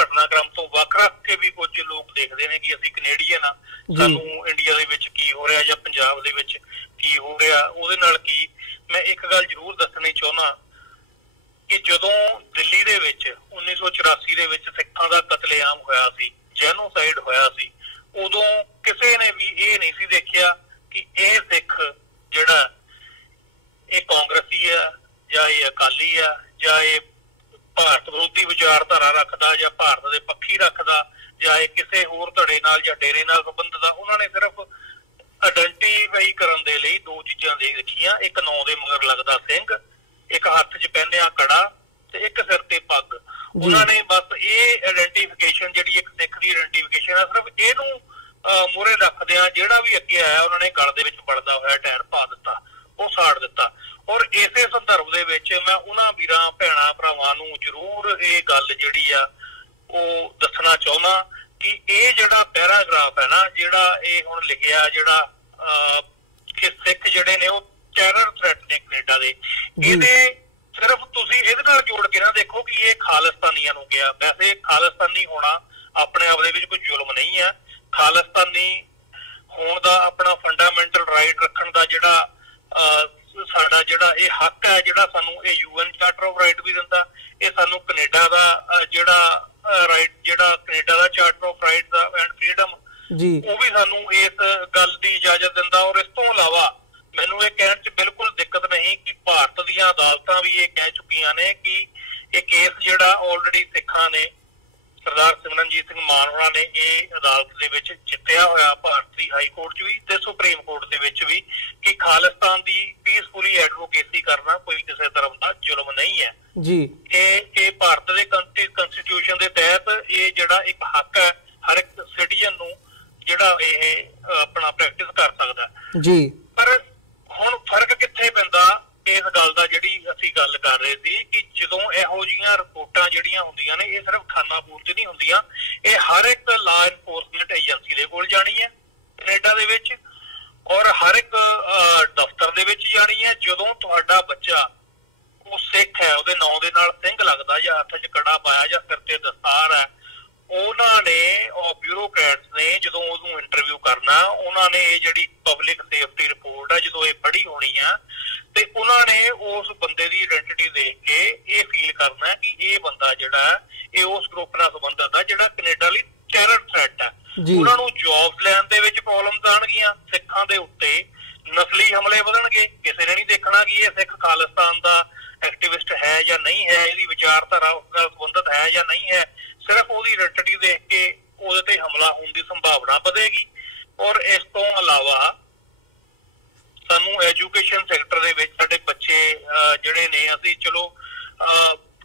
ਘਟਨਾਕ੍ਰਮ ਤੋਂ ਵੱਖ ਰੱਖ ਕੇ ਵੀ ਕੁਝ ਲੋਕ ਦੇਖਦੇ ਨੇ ਕਿ ਅਸੀਂ ਕੈਨੇਡੀਅਨ ਆ, ਸਾਨੂੰ ਇੰਡੀਆ ਦੇ ਵਿੱਚ ਕੀ ਹੋ ਰਿਹਾ ਜਾਂ ਪੰਜਾਬ ਦੇ ਵਿੱਚ ਕੀ ਹੋ ਰਿਹਾ ਉਹਦੇ ਨਾਲ ਕੀ, ਮੈਂ ਇੱਕ ਗੱਲ ਜ਼ਰੂਰ ਦੱਸਣੀ ਚਾਹੁੰਦਾ ਕਿ ਜਦੋਂ ਦਿੱਲੀ ਦੇ ਵਿੱਚ 1984 ਦੇ ਵਿੱਚ ਸਿੱਖਾਂ ਦਾ ਕਤਲੇਆਮ ਹੋਇਆ ਸੀ, ਜੈਨੋਸਾਈਡ ਹੋਇਆ ਸੀ, ਉਦੋਂ ਕਿਸੇ ਨੇ ਵੀ ਇਹ ਨਹੀਂ ਸੀ ਦੇਖਿਆ ਕਿ ਇਹ ਸਿੱਖ ਜਿਹੜਾ ਇਹ ਕਾਂਗਰਸੀ ਆ ਜਾਂ ਇਹ ਅਕਾਲੀ ਆ ਜਾਂ ਇਹ ਭਾਰਤ ਵਿਰੋਧੀ ਵਿਚਾਰਧਾਰਾ ਰੱਖਦਾ ਜਾਂ ਭਾਰਤ ਦੇ ਪੱਖੀ ਰੱਖਦਾ ਜਾਂ ਇਹ ਕਿਸੇ ਹੋਰ ਧੜੇ ਨਾਲ ਜਾਂ ਡੇਰੇ ਨਾਲ ਸੰਬੰਧਿਤ ਆ। ਉਹਨਾਂ ਨੇ ਸਿਰਫ ਆਇਡੈਂਟੀਫਾਈ ਕਰਨ ਦੇ ਲਈ ਦੋ ਚੀਜ਼ਾਂ ਦੇਖੀਆਂ, ਇੱਕ ਨਾਂ ਦੇ ਮਗਰ ਲੱਗਦਾ ਸਿੰਘ, ਇੱਕ ਹੱਥ 'ਚ ਪਹਿਨਿਆ ਕੜਾ ਤੇ ਇੱਕ ਸਿਰ ਤੇ ਪੱਗ। ਉਹਨਾਂ ਨੇ ਬਸ ਇਹ ਆਇਡੈਂਟੀਫਿਕੇਸ਼ਨ ਜਿਹੜੀ ਇੱਕ ਸਿੱਖ ਦੀ ਆਇਡੈਂਟੀਫਿਕੇਸ਼ਨ ਆ, ਸਿਰਫ ਇਹਨੂੰ ਮੂਹਰੇ ਰੱਖਦਿਆਂ ਜਿਹੜਾ ਵੀ ਅੱਗੇ ਆਇਆ ਉਹਨਾਂ ਨੇ ਗਲ ਦੇ ਵਿੱਚ ਵੜਦਾ ਹੋਇਆ ਟਾਇਰ ਪਾ ਦਿੱਤਾ, ਉਹ ਸਾੜ ਦਿੱਤਾ। ਔਰ ਇਸੇ ਸੰਦਰਭ ਦੇ ਵਿੱਚ ਮੈਂ ਉਹਨਾਂ ਵੀਰਾਂ ਭੈਣਾਂ ਭਰਾਵਾਂ ਨੂੰ ਜ਼ਰੂਰ ਇਹ ਗੱਲ ਜਿਹੜੀ ਆ ਉਹ ਦੱਸਣਾ ਚਾਹੁੰਦਾ ਕਿ ਇਹ ਜਿਹੜਾ ਪੈਰਾਗ੍ਰਾਫ ਹੈ ਨਾ, ਜਿਹੜਾ ਇਹ ਹੁਣ ਲਿਖਿਆ, ਜਿਹੜਾ ਕਿ ਸਿੱਖ ਜਿਹੜੇ ਨੇ ਉਹ ਟੈਰਰ ਥ੍ਰੈਟ ਨੇ ਕੈਨੇਡਾ ਦੇ, ਇਹਦੇ ਸਿਰਫ ਤੁਸੀਂ ਇਹਦੇ ਨਾਲ ਜੋੜ ਕੇ ਨਾ ਦੇਖੋ ਕਿ ਇਹ ਖਾਲਿਸਤਾਨੀਆਂ ਨੂੰ ਗਿਆ। ਵੈਸੇ ਖਾਲਿਸਤਾਨੀ ਹੋਣਾ ਆਪਣੇ ਆਪ ਦੇ ਵਿੱਚ ਕੋਈ ਜ਼ੁਲਮ ਨਹੀਂ ਹੈ। ਖਾਲਿਸਤਾਨੀ ਹੋਣ ਦਾ ਆਪਣਾ ਫੰਡਾਮੈਂਟਲ ਰਾਈਟ ਰੱਖਣ ਦਾ ਜਿਹੜਾ ਸਾਡਾ ਜਿਹੜਾ ਇਹ ਹੱਕ ਹੈ, ਜਿਹੜਾ ਸਾਨੂੰ ਇਹ UN ਚਾਰਟਰ ਆਫ ਰਾਈਟ ਵੀ ਦਿੰਦਾ, ਇਹ ਸਾਨੂੰ ਕੈਨੇਡਾ ਦਾ ਜਿਹੜਾ ਰਾਈਟ, ਜਿਹੜਾ Canada the charter of right and freedom ਉਹ ਵੀ ਸਾਨੂੰ ਇਸ ਗੱਲ ਦੀ ਇਜਾਜ਼ਤ ਦਿੰਦਾ। ਔਰ ਇਸ ਤੋਂ ਇਲਾਵਾ ਮੈਨੂੰ ਇਹ ਕਹਿਣ 'ਚ ਬਿਲਕੁਲ ਦਿੱਕਤ ਨਹੀਂ ਕਿ ਭਾਰਤ ਦੀਆਂ ਅਦਾਲਤਾਂ ਵੀ ਇਹ ਕਹਿ ਚੁੱਕੀਆਂ ਨੇ ਕਿ ਇਹ ਕੇਸ ਜਿਹੜਾ ਆਲਰੇਡੀ ਸਿੱਖਾਂ ਨੇ, ਸਰਦਾਰ ਸਿਮਰਨਜੀਤ ਸਿੰਘ ਮਾਨ ਹੋਣਾ ਨੇ ਇਹ ਅਦਾਲਤ ਦੇ ਵਿੱਚ ਜਿੱਤਿਆ ਹੋਇਆ, ਭਾਰਤੀ ਹਾਈ ਕੋਰਟ 'ਚ ਵੀ ਤੇ ਸੁਪਰੀਮ ਕੋਰਟ ਦੇ ਵਿੱਚ ਵੀ, ਕਿ ਖਾਲਿਸਤਾਨ ਦੀ ਪੀਸਫੁਲੀ ਐਡਵੋਕੇਸੀ ਕਰਨਾ ਕੋਈ ਕਿਸੇ ਧਰਮ ਦਾ ਜ਼ੁਲਮ ਨਹੀਂ ਹੈ ਜੀ। ਇਹ ਭਾਰਤ ਦੇ ਕੰਸਟੀਟਿਊਸ਼ਨ ਦੇ ਤਹਿਤ ਇਹ ਜਿਹੜਾ ਇੱਕ ਹੱਕ ਹੈ ਹਰ ਇੱਕ ਸਿਟੀਜ਼ਨ ਨੂੰ, ਜਿਹੜਾ ਇਹ ਆਪਣਾ ਪ੍ਰੈਕਟਿਸ ਕਰ ਸਕਦਾ ਜੀ। ਪਰ ਹੁਣ ਫਰਕ ਕਿੱਥੇ ਪੈਂਦਾ ਇਸ ਗੱਲ ਦਾ, ਜਿਹੜੀ ਅਸੀਂ ਗੱਲ ਕਰ ਰਹੇ ਸੀ ਕਿ ਜਦੋਂ ਇਹੋ ਜਿਹੀਆਂ ਰਿਪੋਰਟਾਂ ਜਿਹੜੀਆਂ ਹੁੰਦੀਆਂ ਨੇ ਇਹ ਸਿਰਫ ਖਾਨਾ ਪੂਰਤੀ ਨਹੀਂ ਹੁੰਦੀਆਂ, ਇਹ ਹਰ ਇੱਕ ਲਾ ਇਨਫੋਰਸਮੈਂਟ ਏਜੰਸੀ ਦੇ ਕੋਲ ਜਾਣੀ ਹੈ ਕੈਨੇਡਾ ਦੇ ਵਿੱਚ, ਔਰ ਹਰ ਇੱਕ ਦਫ਼ਤਰ ਦੇ ਵਿੱਚ ਜਾਣੀ ਹੈ। ਜਦੋਂ ਤੁਹਾਡਾ ਬੱਚਾ ਉਹ ਸਿੱਖ ਹੈ, ਉਹਦੇ ਨਾਂ ਦੇ ਨਾਲ ਸਿੰਘ ਲੱਗਦਾ ਜਾਂ ਹੱਥ 'ਚ ਕੜਾ ਪਾਇਆ ਜਾਂ ਸਿਰ ਤੇ ਦਸਤਾਰ ਹੈ, ਉਹਨਾਂ ਨੇ ਬਿਊਰੋਕਰੈਟਸ ਨੇ ਜਦੋਂ ਉਹਨੂੰ ਇੰਟਰਵਿਊ ਕਰਨਾ, ਉਹਨਾਂ ਨੇ ਇਹ ਜਿਹੜੀ ਪਬਲਿਕ ਸੇਫਟੀ ਰਿਪੋਰਟ ਹੈ ਜਦੋਂ ਇਹ ਪੜ੍ਹੀ ਹੋਣੀ ਆ, ਤੇ ਉਹਨਾਂ ਨੇ ਉਸ ਬੰਦੇ ਦੀ ਆਇਡੈਂਟੀਟੀ ਦੇਖ ਕੇ ਇਹ ਫੀਲ ਕਰਨਾ ਕਿ ਇਹ ਬੰਦਾ ਜਿਹੜਾ ਇਹ ਉਸ ਗਰੁੱਪ ਨਾਲ ਸੰਬੰਧਿਤ ਹੈ ਜਿਹੜਾ ਕੈਨੇਡਾ ਲਈ ਟੈਰਰ ਥ੍ਰੈਟ ਹੈ। ਉਹਨਾਂ ਨੂੰ ਜੌਬਸ ਲੈਣ ਦੇ ਵਿੱਚ ਪ੍ਰੋਬਲਮਸ ਆਉਣਗੀਆਂ, ਸਿੱਖਾਂ ਦੇ ਉੱਤੇ ਨਸਲੀ ਹਮਲੇ ਵਧਣਗੇ, ਕਿਸੇ ਨੇ ਨਹੀਂ ਦੇਖਣਾ ਕਿ ਇਹ ਸਿੱਖ ਖਾਲਿਸਤਾਨ ਦਾ ਐਕਟਿਵਿਸਟ ਹੈ ਜਾਂ ਨਹੀਂ ਹੈ, ਇਹਦੀ ਵਿਚਾਰਧਾਰਾ ਉਸ ਨਾਲ ਸੰਬੰਧਿਤ ਹੈ ਜਾਂ ਨਹੀਂ ਹੈ, ਸਿਰਫ ਉਹਦੀ ਆਇਡੈਂਟੀਟੀ ਦੇਖ ਕੇ ਉਹਦੇ ਤੇ ਹਮਲਾ ਹੋਣ ਦੀ ਸੰਭਾਵਨਾ ਵਧੇਗੀ। ਔਰ ਇਸ ਤੋਂ ਇਲਾਵਾ ਸਾਨੂੰ ਐਜੂਕੇਸ਼ਨ ਸੈਕਟਰ ਦੇ ਵਿੱਚ ਸਾਡੇ ਬੱਚੇ ਜਿਹੜੇ ਨੇ, ਅਸੀਂ ਚਲੋ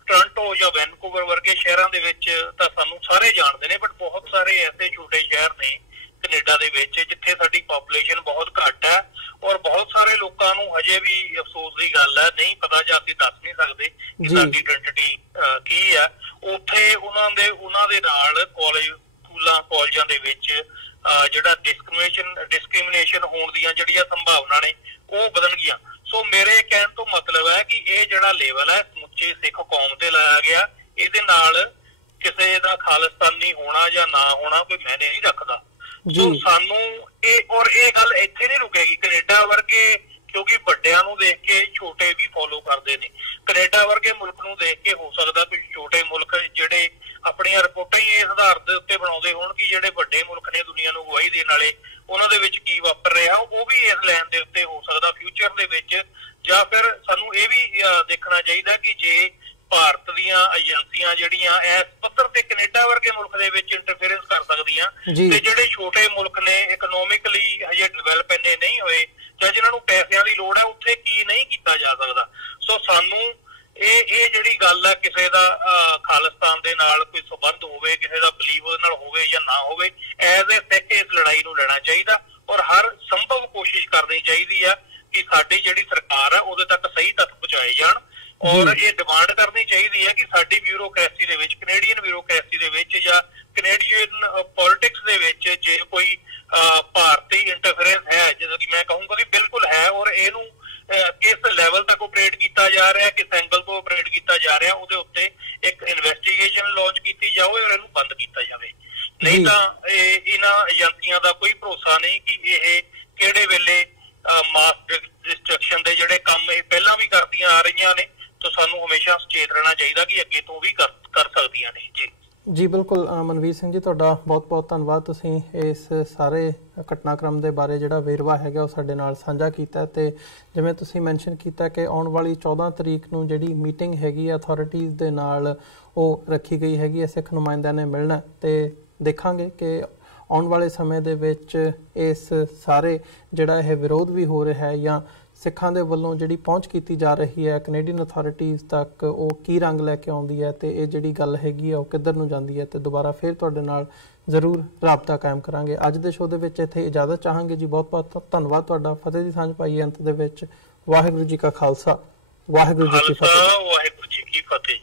ਟੋਰਾਂਟੋ ਜਾਂ ਵੈਨਕੂਵਰ ਵਰਗੇ ਸ਼ਹਿਰਾਂ ਦੇ ਵਿੱਚ ਤਾਂ ਸਾਨੂੰ ਸਾਰੇ ਜਾਣਦੇ ਨੇ, ਬਟ ਬਹੁਤ ਸਾਰੇ ਐਸੇ ਛੋਟੇ ਸ਼ਹਿਰ ਨੇ ਕੈਨੇਡਾ ਦੇ ਵਿੱਚ ਜਿੱਥੇ ਸਾਡੀ ਪਾਪੂਲੇਸ਼ਨ ਬਹੁਤ ਘੱਟ ਹੈ, ਔਰ ਬਹੁਤ ਸਾਰੇ ਲੋਕਾਂ ਨੂੰ ਹਜੇ ਵੀ ਅਫਸੋਸ ਦੀ ਗੱਲ ਹੈ ਨਹੀਂ ਪਤਾ ਜਾਂ ਅਸੀਂ ਦੱਸ ਨਹੀਂ ਸਕਦੇ ਕਿ ਸਾਡੀ ਆਇਡੈਂਟੀਟੀ ਕੀ ਹੈ। ਉੱਥੇ ਉਹਨਾਂ ਦੇ ਨਾਲ ਸਕੂਲਾਂ ਕਾਲਜਾਂ ਦੇ ਵਿੱਚ ਜਿਹੜਾ ਡਿਸਕ੍ਰਿਮੀਨੇਸ਼ਨ ਹੋਣ ਦੀਆਂ ਜਿਹੜੀਆਂ ਸੰਭਾਵਨਾ ਨੇ ਉਹ ਵਧਣਗੀਆਂ। ਸੋ ਮੇਰੇ ਕਹਿਣ ਤੋਂ ਮਤਲਬ ਹੈ ਕਿ ਇਹ ਜਿਹੜਾ ਲੈਵਲ ਹੈ ਸਮੁੱਚੇ ਸਿੱਖ ਕੌਮ ਤੇ ਲਾਇਆ ਗਿਆ, ਇਹਦੇ ਨਾਲ ਕਿਸੇ ਦਾ ਖਾਲਿਸਤਾਨੀ ਹੋਣਾ ਜਾਂ ਨਾ ਹੋਣਾ ਕੋਈ ਮਾਇਨੇ ਨਹੀਂ ਰੱਖਦਾ। ਸੋ ਸਾਨੂੰ ਇਹ ਗੱਲ ਇੱਥੇ ਨਹੀਂ ਰੁਕੇਗੀ। ਕੈਨੇਡਾ ਵਰਗੇ, ਕਿਉਂਕਿ ਵੱਡਿਆਂ ਨੂੰ ਦੇਖ ਕੇ ਛੋਟੇ ਵੀ ਫੋਲੋ ਕਰਦੇ ਨੇ, ਕੈਨੇਡਾ ਵਰਗੇ ਮੁਲਕ ਨੂੰ ਦੇਖ ਕੇ ਹੋ ਸਕਦਾ ਕੁਝ ਛੋਟੇ ਮੁਲਕ ਜਿਹੜੇ ਆਪਣੀਆਂ ਰਿਪੋਰਟਾਂ ਹੀ ਇਸ ਆਧਾਰ ਦੇ ਉੱਤੇ ਬਣਾਉਂਦੇ ਹੋਣ ਕਿ ਜਿਹੜੇ ਵੱਡੇ ਮੁਲਕ ਨੇ ਦੁਨੀਆ ਨੂੰ ਗਵਾਹੀ ਦੇਣ ਵਾਲੇ, ਉਹਨਾਂ ਦੇ ਵਿੱਚ ਕੀ ਵਾਪਰ ਰਿਹਾ ਉਹ ਵੀ ਇਸ ਲਾਈਨ ਦੇ ਉੱਤੇ ਹੋ ਸਕਦਾ ਫਿਊਚਰ ਦੇ ਵਿੱਚ। ਜਾਂ ਫਿਰ ਸਾਨੂੰ ਇਹ ਵੀ ਦੇਖਣਾ ਚਾਹੀਦਾ ਕਿ ਜੇ ਭਾਰਤ ਦੀਆਂ ਏਜੰਸੀਆਂ ਜਿਹੜੀਆਂ ਇਸ ਪੱਧਰ ਤੇ ਕੈਨੇਡਾ ਵਰਗੇ ਮੁਲਕ ਦੇ ਵਿੱਚ ਇੰਟਰਫੇਰੈਂਸ ਕਰ ਸਕਦੀਆਂ, ਤੇ ਜਿਹੜੇ ਛੋਟੇ ਮੁਲਕ ਨੇ ਇਕਨੋਮਿਕਲੀ ਹਜੇ ਡਿਵੈਲਪ ਇੰਨੇ ਨਹੀਂ ਹੋਏ ਜਾਂ ਜਿਹਨਾਂ ਨੂੰ ਪੈਸਿਆਂ ਦੀ ਲੋੜ ਹੈ, ਉੱਥੇ ਕੀ ਨਹੀਂ ਕੀਤਾ ਜਾ ਸਕਦਾ। ਸੋ ਸਾਨੂੰ ਇਹ ਜਿਹੜੀ ਗੱਲ ਹੈ ਕਿਸੇ ਦਾ ਖਾਲਿਸਤਾਨ ਦੇ ਨਾਲ ਕੋਈ ਸੰਬੰਧ ਹੋਵੇ, ਕਿਸੇ ਦਾ ਬਲੀਵ ਉਹਦੇ ਨਾਲ ਹੋਵੇ ਜਾਂ ਨਾ ਹੋਵੇ, ਐਜ਼ ਏ ਸਿੱਖ ਇਸ ਲੜਾਈ ਨੂੰ ਲੜਨਾ ਚਾਹੀਦਾ ਔਰ ਹਰ ਸੰਭਵ ਕੋਸ਼ਿਸ਼ ਕਰਨੀ ਚਾਹੀਦੀ ਆ ਕਿ ਸਾਡੀ ਜਿਹੜੀ ਸਰਕਾਰ ਹੈ ਉਹਦੇ ਤੱਕ ਸਹੀ ਤੱਥ ਪਹੁੰਚਾਏ ਜਾਣ। ਔਰ ਇਹ ਡਿਮਾਂਡ ਕਰਨੀ ਚਾਹੀਦੀ ਹੈ ਕਿ ਸਾਡੀ ਬਿਊਰੋਕ੍ਰੇਸੀ ਦੇ ਵਿੱਚ, ਕੈਨੇਡੀਅਨ ਬਿਊਰੋਕ੍ਰੇਸੀ ਦੇ ਵਿੱਚ ਜਾਂ ਕੈਨੇਡੀਅਨ ਪੋਲਿਟਿਕਸ ਦੇ ਵਿੱਚ ਜੇ ਕੋਈ ਭਾਰਤੀ ਇੰਟਰਫੇਰੈਂਸ ਹੈ, ਜਿਵੇਂ ਕਿ ਮੈਂ ਕਹੂੰਗਾ ਕਿ ਬਿਲਕੁਲ ਹੈ, ਔਰ ਇਹਨੂੰ ਕਿਸ ਲੈਵਲ ਤੱਕ ਆਪਰੇਟ ਕੀਤਾ ਜਾ ਰਿਹਾ, ਕਿਸ ਐਂਗਲ ਤੋਂ ਆਪਰੇਟ ਕੀਤਾ ਜਾ ਰਿਹਾ, ਉਹਦੇ ਉੱਤੇ ਇੱਕ ਇਨਵੈਸਟੀਗੇਸ਼ਨ ਲਾਂਚ ਕੀਤੀ ਜਾਵੇ ਔਰ ਇਹਨੂੰ ਬੰਦ ਕੀਤਾ ਜਾਵੇ। ਨਹੀਂ ਤਾਂ ਇਹਨਾਂ ਏਜੰਸੀਆਂ ਦਾ ਕੋਈ ਭਰੋਸਾ ਨਹੀਂ ਕਿ ਇਹ ਕਿਹੜੇ ਵੇਲੇ ਮਾਸ ਡਿਸਟਰਕਸ਼ਨ ਦੇ ਜਿਹੜੇ ਕੰਮ ਇਹ ਪਹਿਲਾਂ ਵੀ ਕਰਦੀਆਂ ਆ ਰਹੀਆਂ ਨੇ, ਤਾਂ ਸਾਨੂੰ ਹਮੇਸ਼ਾ ਸੁਚੇਤ ਰਹਿਣਾ ਚਾਹੀਦਾ ਕਿ ਅੱਗੇ ਤੋਂ ਵੀ ਕਰ ਸਕਦੀਆਂ ਨੇ। ਜੀ ਬਿਲਕੁਲ ਮਨਵੀਰ ਸਿੰਘ ਜੀ, ਤੁਹਾਡਾ ਬਹੁਤ ਬਹੁਤ ਧੰਨਵਾਦ। ਤੁਸੀਂ ਇਸ ਸਾਰੇ ਘਟਨਾਕ੍ਰਮ ਦੇ ਬਾਰੇ ਜਿਹੜਾ ਵੇਰਵਾ ਹੈਗਾ ਉਹ ਸਾਡੇ ਨਾਲ ਸਾਂਝਾ ਕੀਤਾ, ਤੇ ਜਿਵੇਂ ਤੁਸੀਂ ਮੈਂਸ਼ਨ ਕੀਤਾ ਕਿ ਆਉਣ ਵਾਲੀ 14 ਤਰੀਕ ਨੂੰ ਜਿਹੜੀ ਮੀਟਿੰਗ ਹੈਗੀ ਅਥਾਰਟੀਜ਼ ਦੇ ਨਾਲ ਉਹ ਰੱਖੀ ਗਈ ਹੈਗੀ ਹੈ, ਸਿੱਖ ਨੁਮਾਇੰਦਿਆਂ ਨੇ ਮਿਲਣਾ, ਤੇ ਦੇਖਾਂਗੇ ਕਿ ਆਉਣ ਵਾਲੇ ਸਮੇਂ ਦੇ ਵਿੱਚ ਇਸ ਸਾਰੇ ਜਿਹੜਾ ਇਹ ਵਿਰੋਧ ਵੀ ਹੋ ਰਿਹਾ ਹੈ ਜਾਂ ਸਿੱਖਾਂ ਦੇ ਵੱਲੋਂ ਜਿਹੜੀ ਪਹੁੰਚ ਕੀਤੀ ਜਾ ਰਹੀ ਹੈ ਕੈਨੇਡੀਅਨ ਅਥਾਰਟੀਜ਼ ਤੱਕ, ਉਹ ਕੀ ਰੰਗ ਲੈ ਕੇ ਆਉਂਦੀ ਹੈ ਤੇ ਇਹ ਜਿਹੜੀ ਗੱਲ ਹੈਗੀ ਆ ਉਹ ਕਿੱਧਰ ਨੂੰ ਜਾਂਦੀ ਹੈ। ਤੇ ਦੁਬਾਰਾ ਫਿਰ ਤੁਹਾਡੇ ਨਾਲ ਜ਼ਰੂਰ ਰਾਬਤਾ ਕਾਇਮ ਕਰਾਂਗੇ। ਅੱਜ ਦੇ ਸ਼ੋਅ ਦੇ ਵਿੱਚ ਇੱਥੇ ਇਜਾਜ਼ਤ ਚਾਹਾਂਗੇ ਜੀ। ਬਹੁਤ ਬਹੁਤ ਧੰਨਵਾਦ ਤੁਹਾਡਾ। ਫਤਿਹ ਦੀ ਸਾਂਝ ਪਾਈ ਅੰਤ ਦੇ ਵਿੱਚ। ਵਾਹਿਗੁਰੂ ਜੀ ਕਾ ਖਾਲਸਾ, ਵਾਹਿਗੁਰੂ ਜੀ ਕੀ ਫਤਿਹ। ਵਾਹਿਗੁਰੂ ਜੀ ਕੀ ਫਤਿਹ ਜੀ।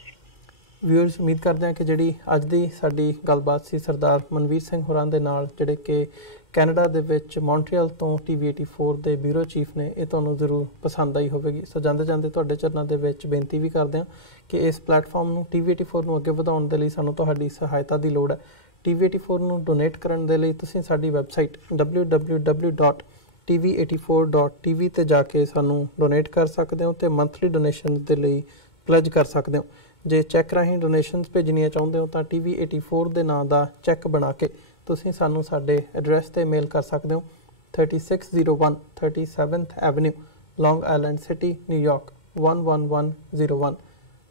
ਵਿਊਅਰਸ, ਉਮੀਦ ਕਰਦੇ ਹਾਂ ਕਿ ਜਿਹੜੀ ਅੱਜ ਦੀ ਸਾਡੀ ਗੱਲਬਾਤ ਸੀ ਸਰਦਾਰ ਮਨਵੀਰ ਸਿੰਘ ਹੋਰਾਂ ਦੇ ਨਾਲ, ਜਿਹੜੇ ਕਿ ਕੈਨੇਡਾ ਦੇ ਵਿੱਚ ਮੌਂਟਰੀਅਲ ਤੋਂ TV84 ਦੇ ਬਿਊਰੋ ਚੀਫ ਨੇ, ਇਹ ਤੁਹਾਨੂੰ ਜ਼ਰੂਰ ਪਸੰਦ ਆਈ ਹੋਵੇਗੀ। ਸੋ ਜਾਂਦੇ ਜਾਂਦੇ ਤੁਹਾਡੇ ਚਰਨਾਂ ਦੇ ਵਿੱਚ ਬੇਨਤੀ ਵੀ ਕਰਦੇ ਹਾਂ ਕਿ ਇਸ ਪਲੇਟਫਾਰਮ ਨੂੰ TV84 ਨੂੰ ਅੱਗੇ ਵਧਾਉਣ ਦੇ ਲਈ ਸਾਨੂੰ ਤੁਹਾਡੀ ਸਹਾਇਤਾ ਦੀ ਲੋੜ ਹੈ। TV84 ਨੂੰ ਡੋਨੇਟ ਕਰਨ ਦੇ ਲਈ ਤੁਸੀਂ ਸਾਡੀ ਵੈਬਸਾਈਟ www.tv84.tv ਤੇ ਜਾ ਕੇ ਸਾਨੂੰ ਡੋਨੇਟ ਕਰ ਸਕਦੇ ਹੋ ਤੇ ਮੰਥਲੀ ਡੋਨੇਸ਼ਨ ਦੇ ਲਈ ਪਲੇਜ ਕਰ ਸਕਦੇ ਹੋ। ਜੇ ਚੈੱਕ ਰਾਹੀਂ ਡੋਨੇਸ਼ਨਸ ਭੇਜਣੀਆਂ ਚਾਹੁੰਦੇ ਹੋ ਤਾਂ TV84 ਦੇ ਨਾਂ ਦਾ ਚੈੱਕ ਬਣਾ ਕੇ ਤੁਸੀਂ ਸਾਨੂੰ ਸਾਡੇ ਐਡਰੈਸ ਤੇ ਮੇਲ ਕਰ ਸਕਦੇ ਹੋ। 3601 37th ਐਵਨਿਊ, ਲੌਂਗ ਆਈਲੈਂਡ ਸਿਟੀ, ਨਿਊਯਾਰਕ 11101।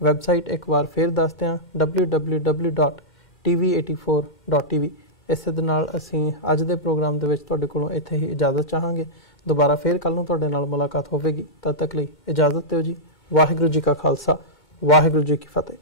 ਵੈਬਸਾਈਟ ਇੱਕ ਵਾਰ ਫਿਰ ਦੱਸਦੇ ਹਾਂ www.tv84.tv। ਇਸੇ ਦੇ ਨਾਲ ਅਸੀਂ ਅੱਜ ਦੇ ਪ੍ਰੋਗਰਾਮ ਦੇ ਵਿੱਚ ਤੁਹਾਡੇ ਕੋਲੋਂ ਇੱਥੇ ਹੀ ਇਜਾਜ਼ਤ ਚਾਹਾਂਗੇ। ਦੁਬਾਰਾ ਫਿਰ ਕੱਲ੍ਹ ਨੂੰ ਤੁਹਾਡੇ ਨਾਲ ਮੁਲਾਕਾਤ ਹੋਵੇਗੀ। ਤਦ ਤੱਕ ਲਈ ਇਜਾਜ਼ਤ ਦਿਓ ਜੀ। ਵਾਹਿਗੁਰੂ ਜੀ ਕਾ ਖਾਲਸਾ, ਵਾਹਿਗੁਰੂ ਜੀ ਕੀ ਫਤਿਹ।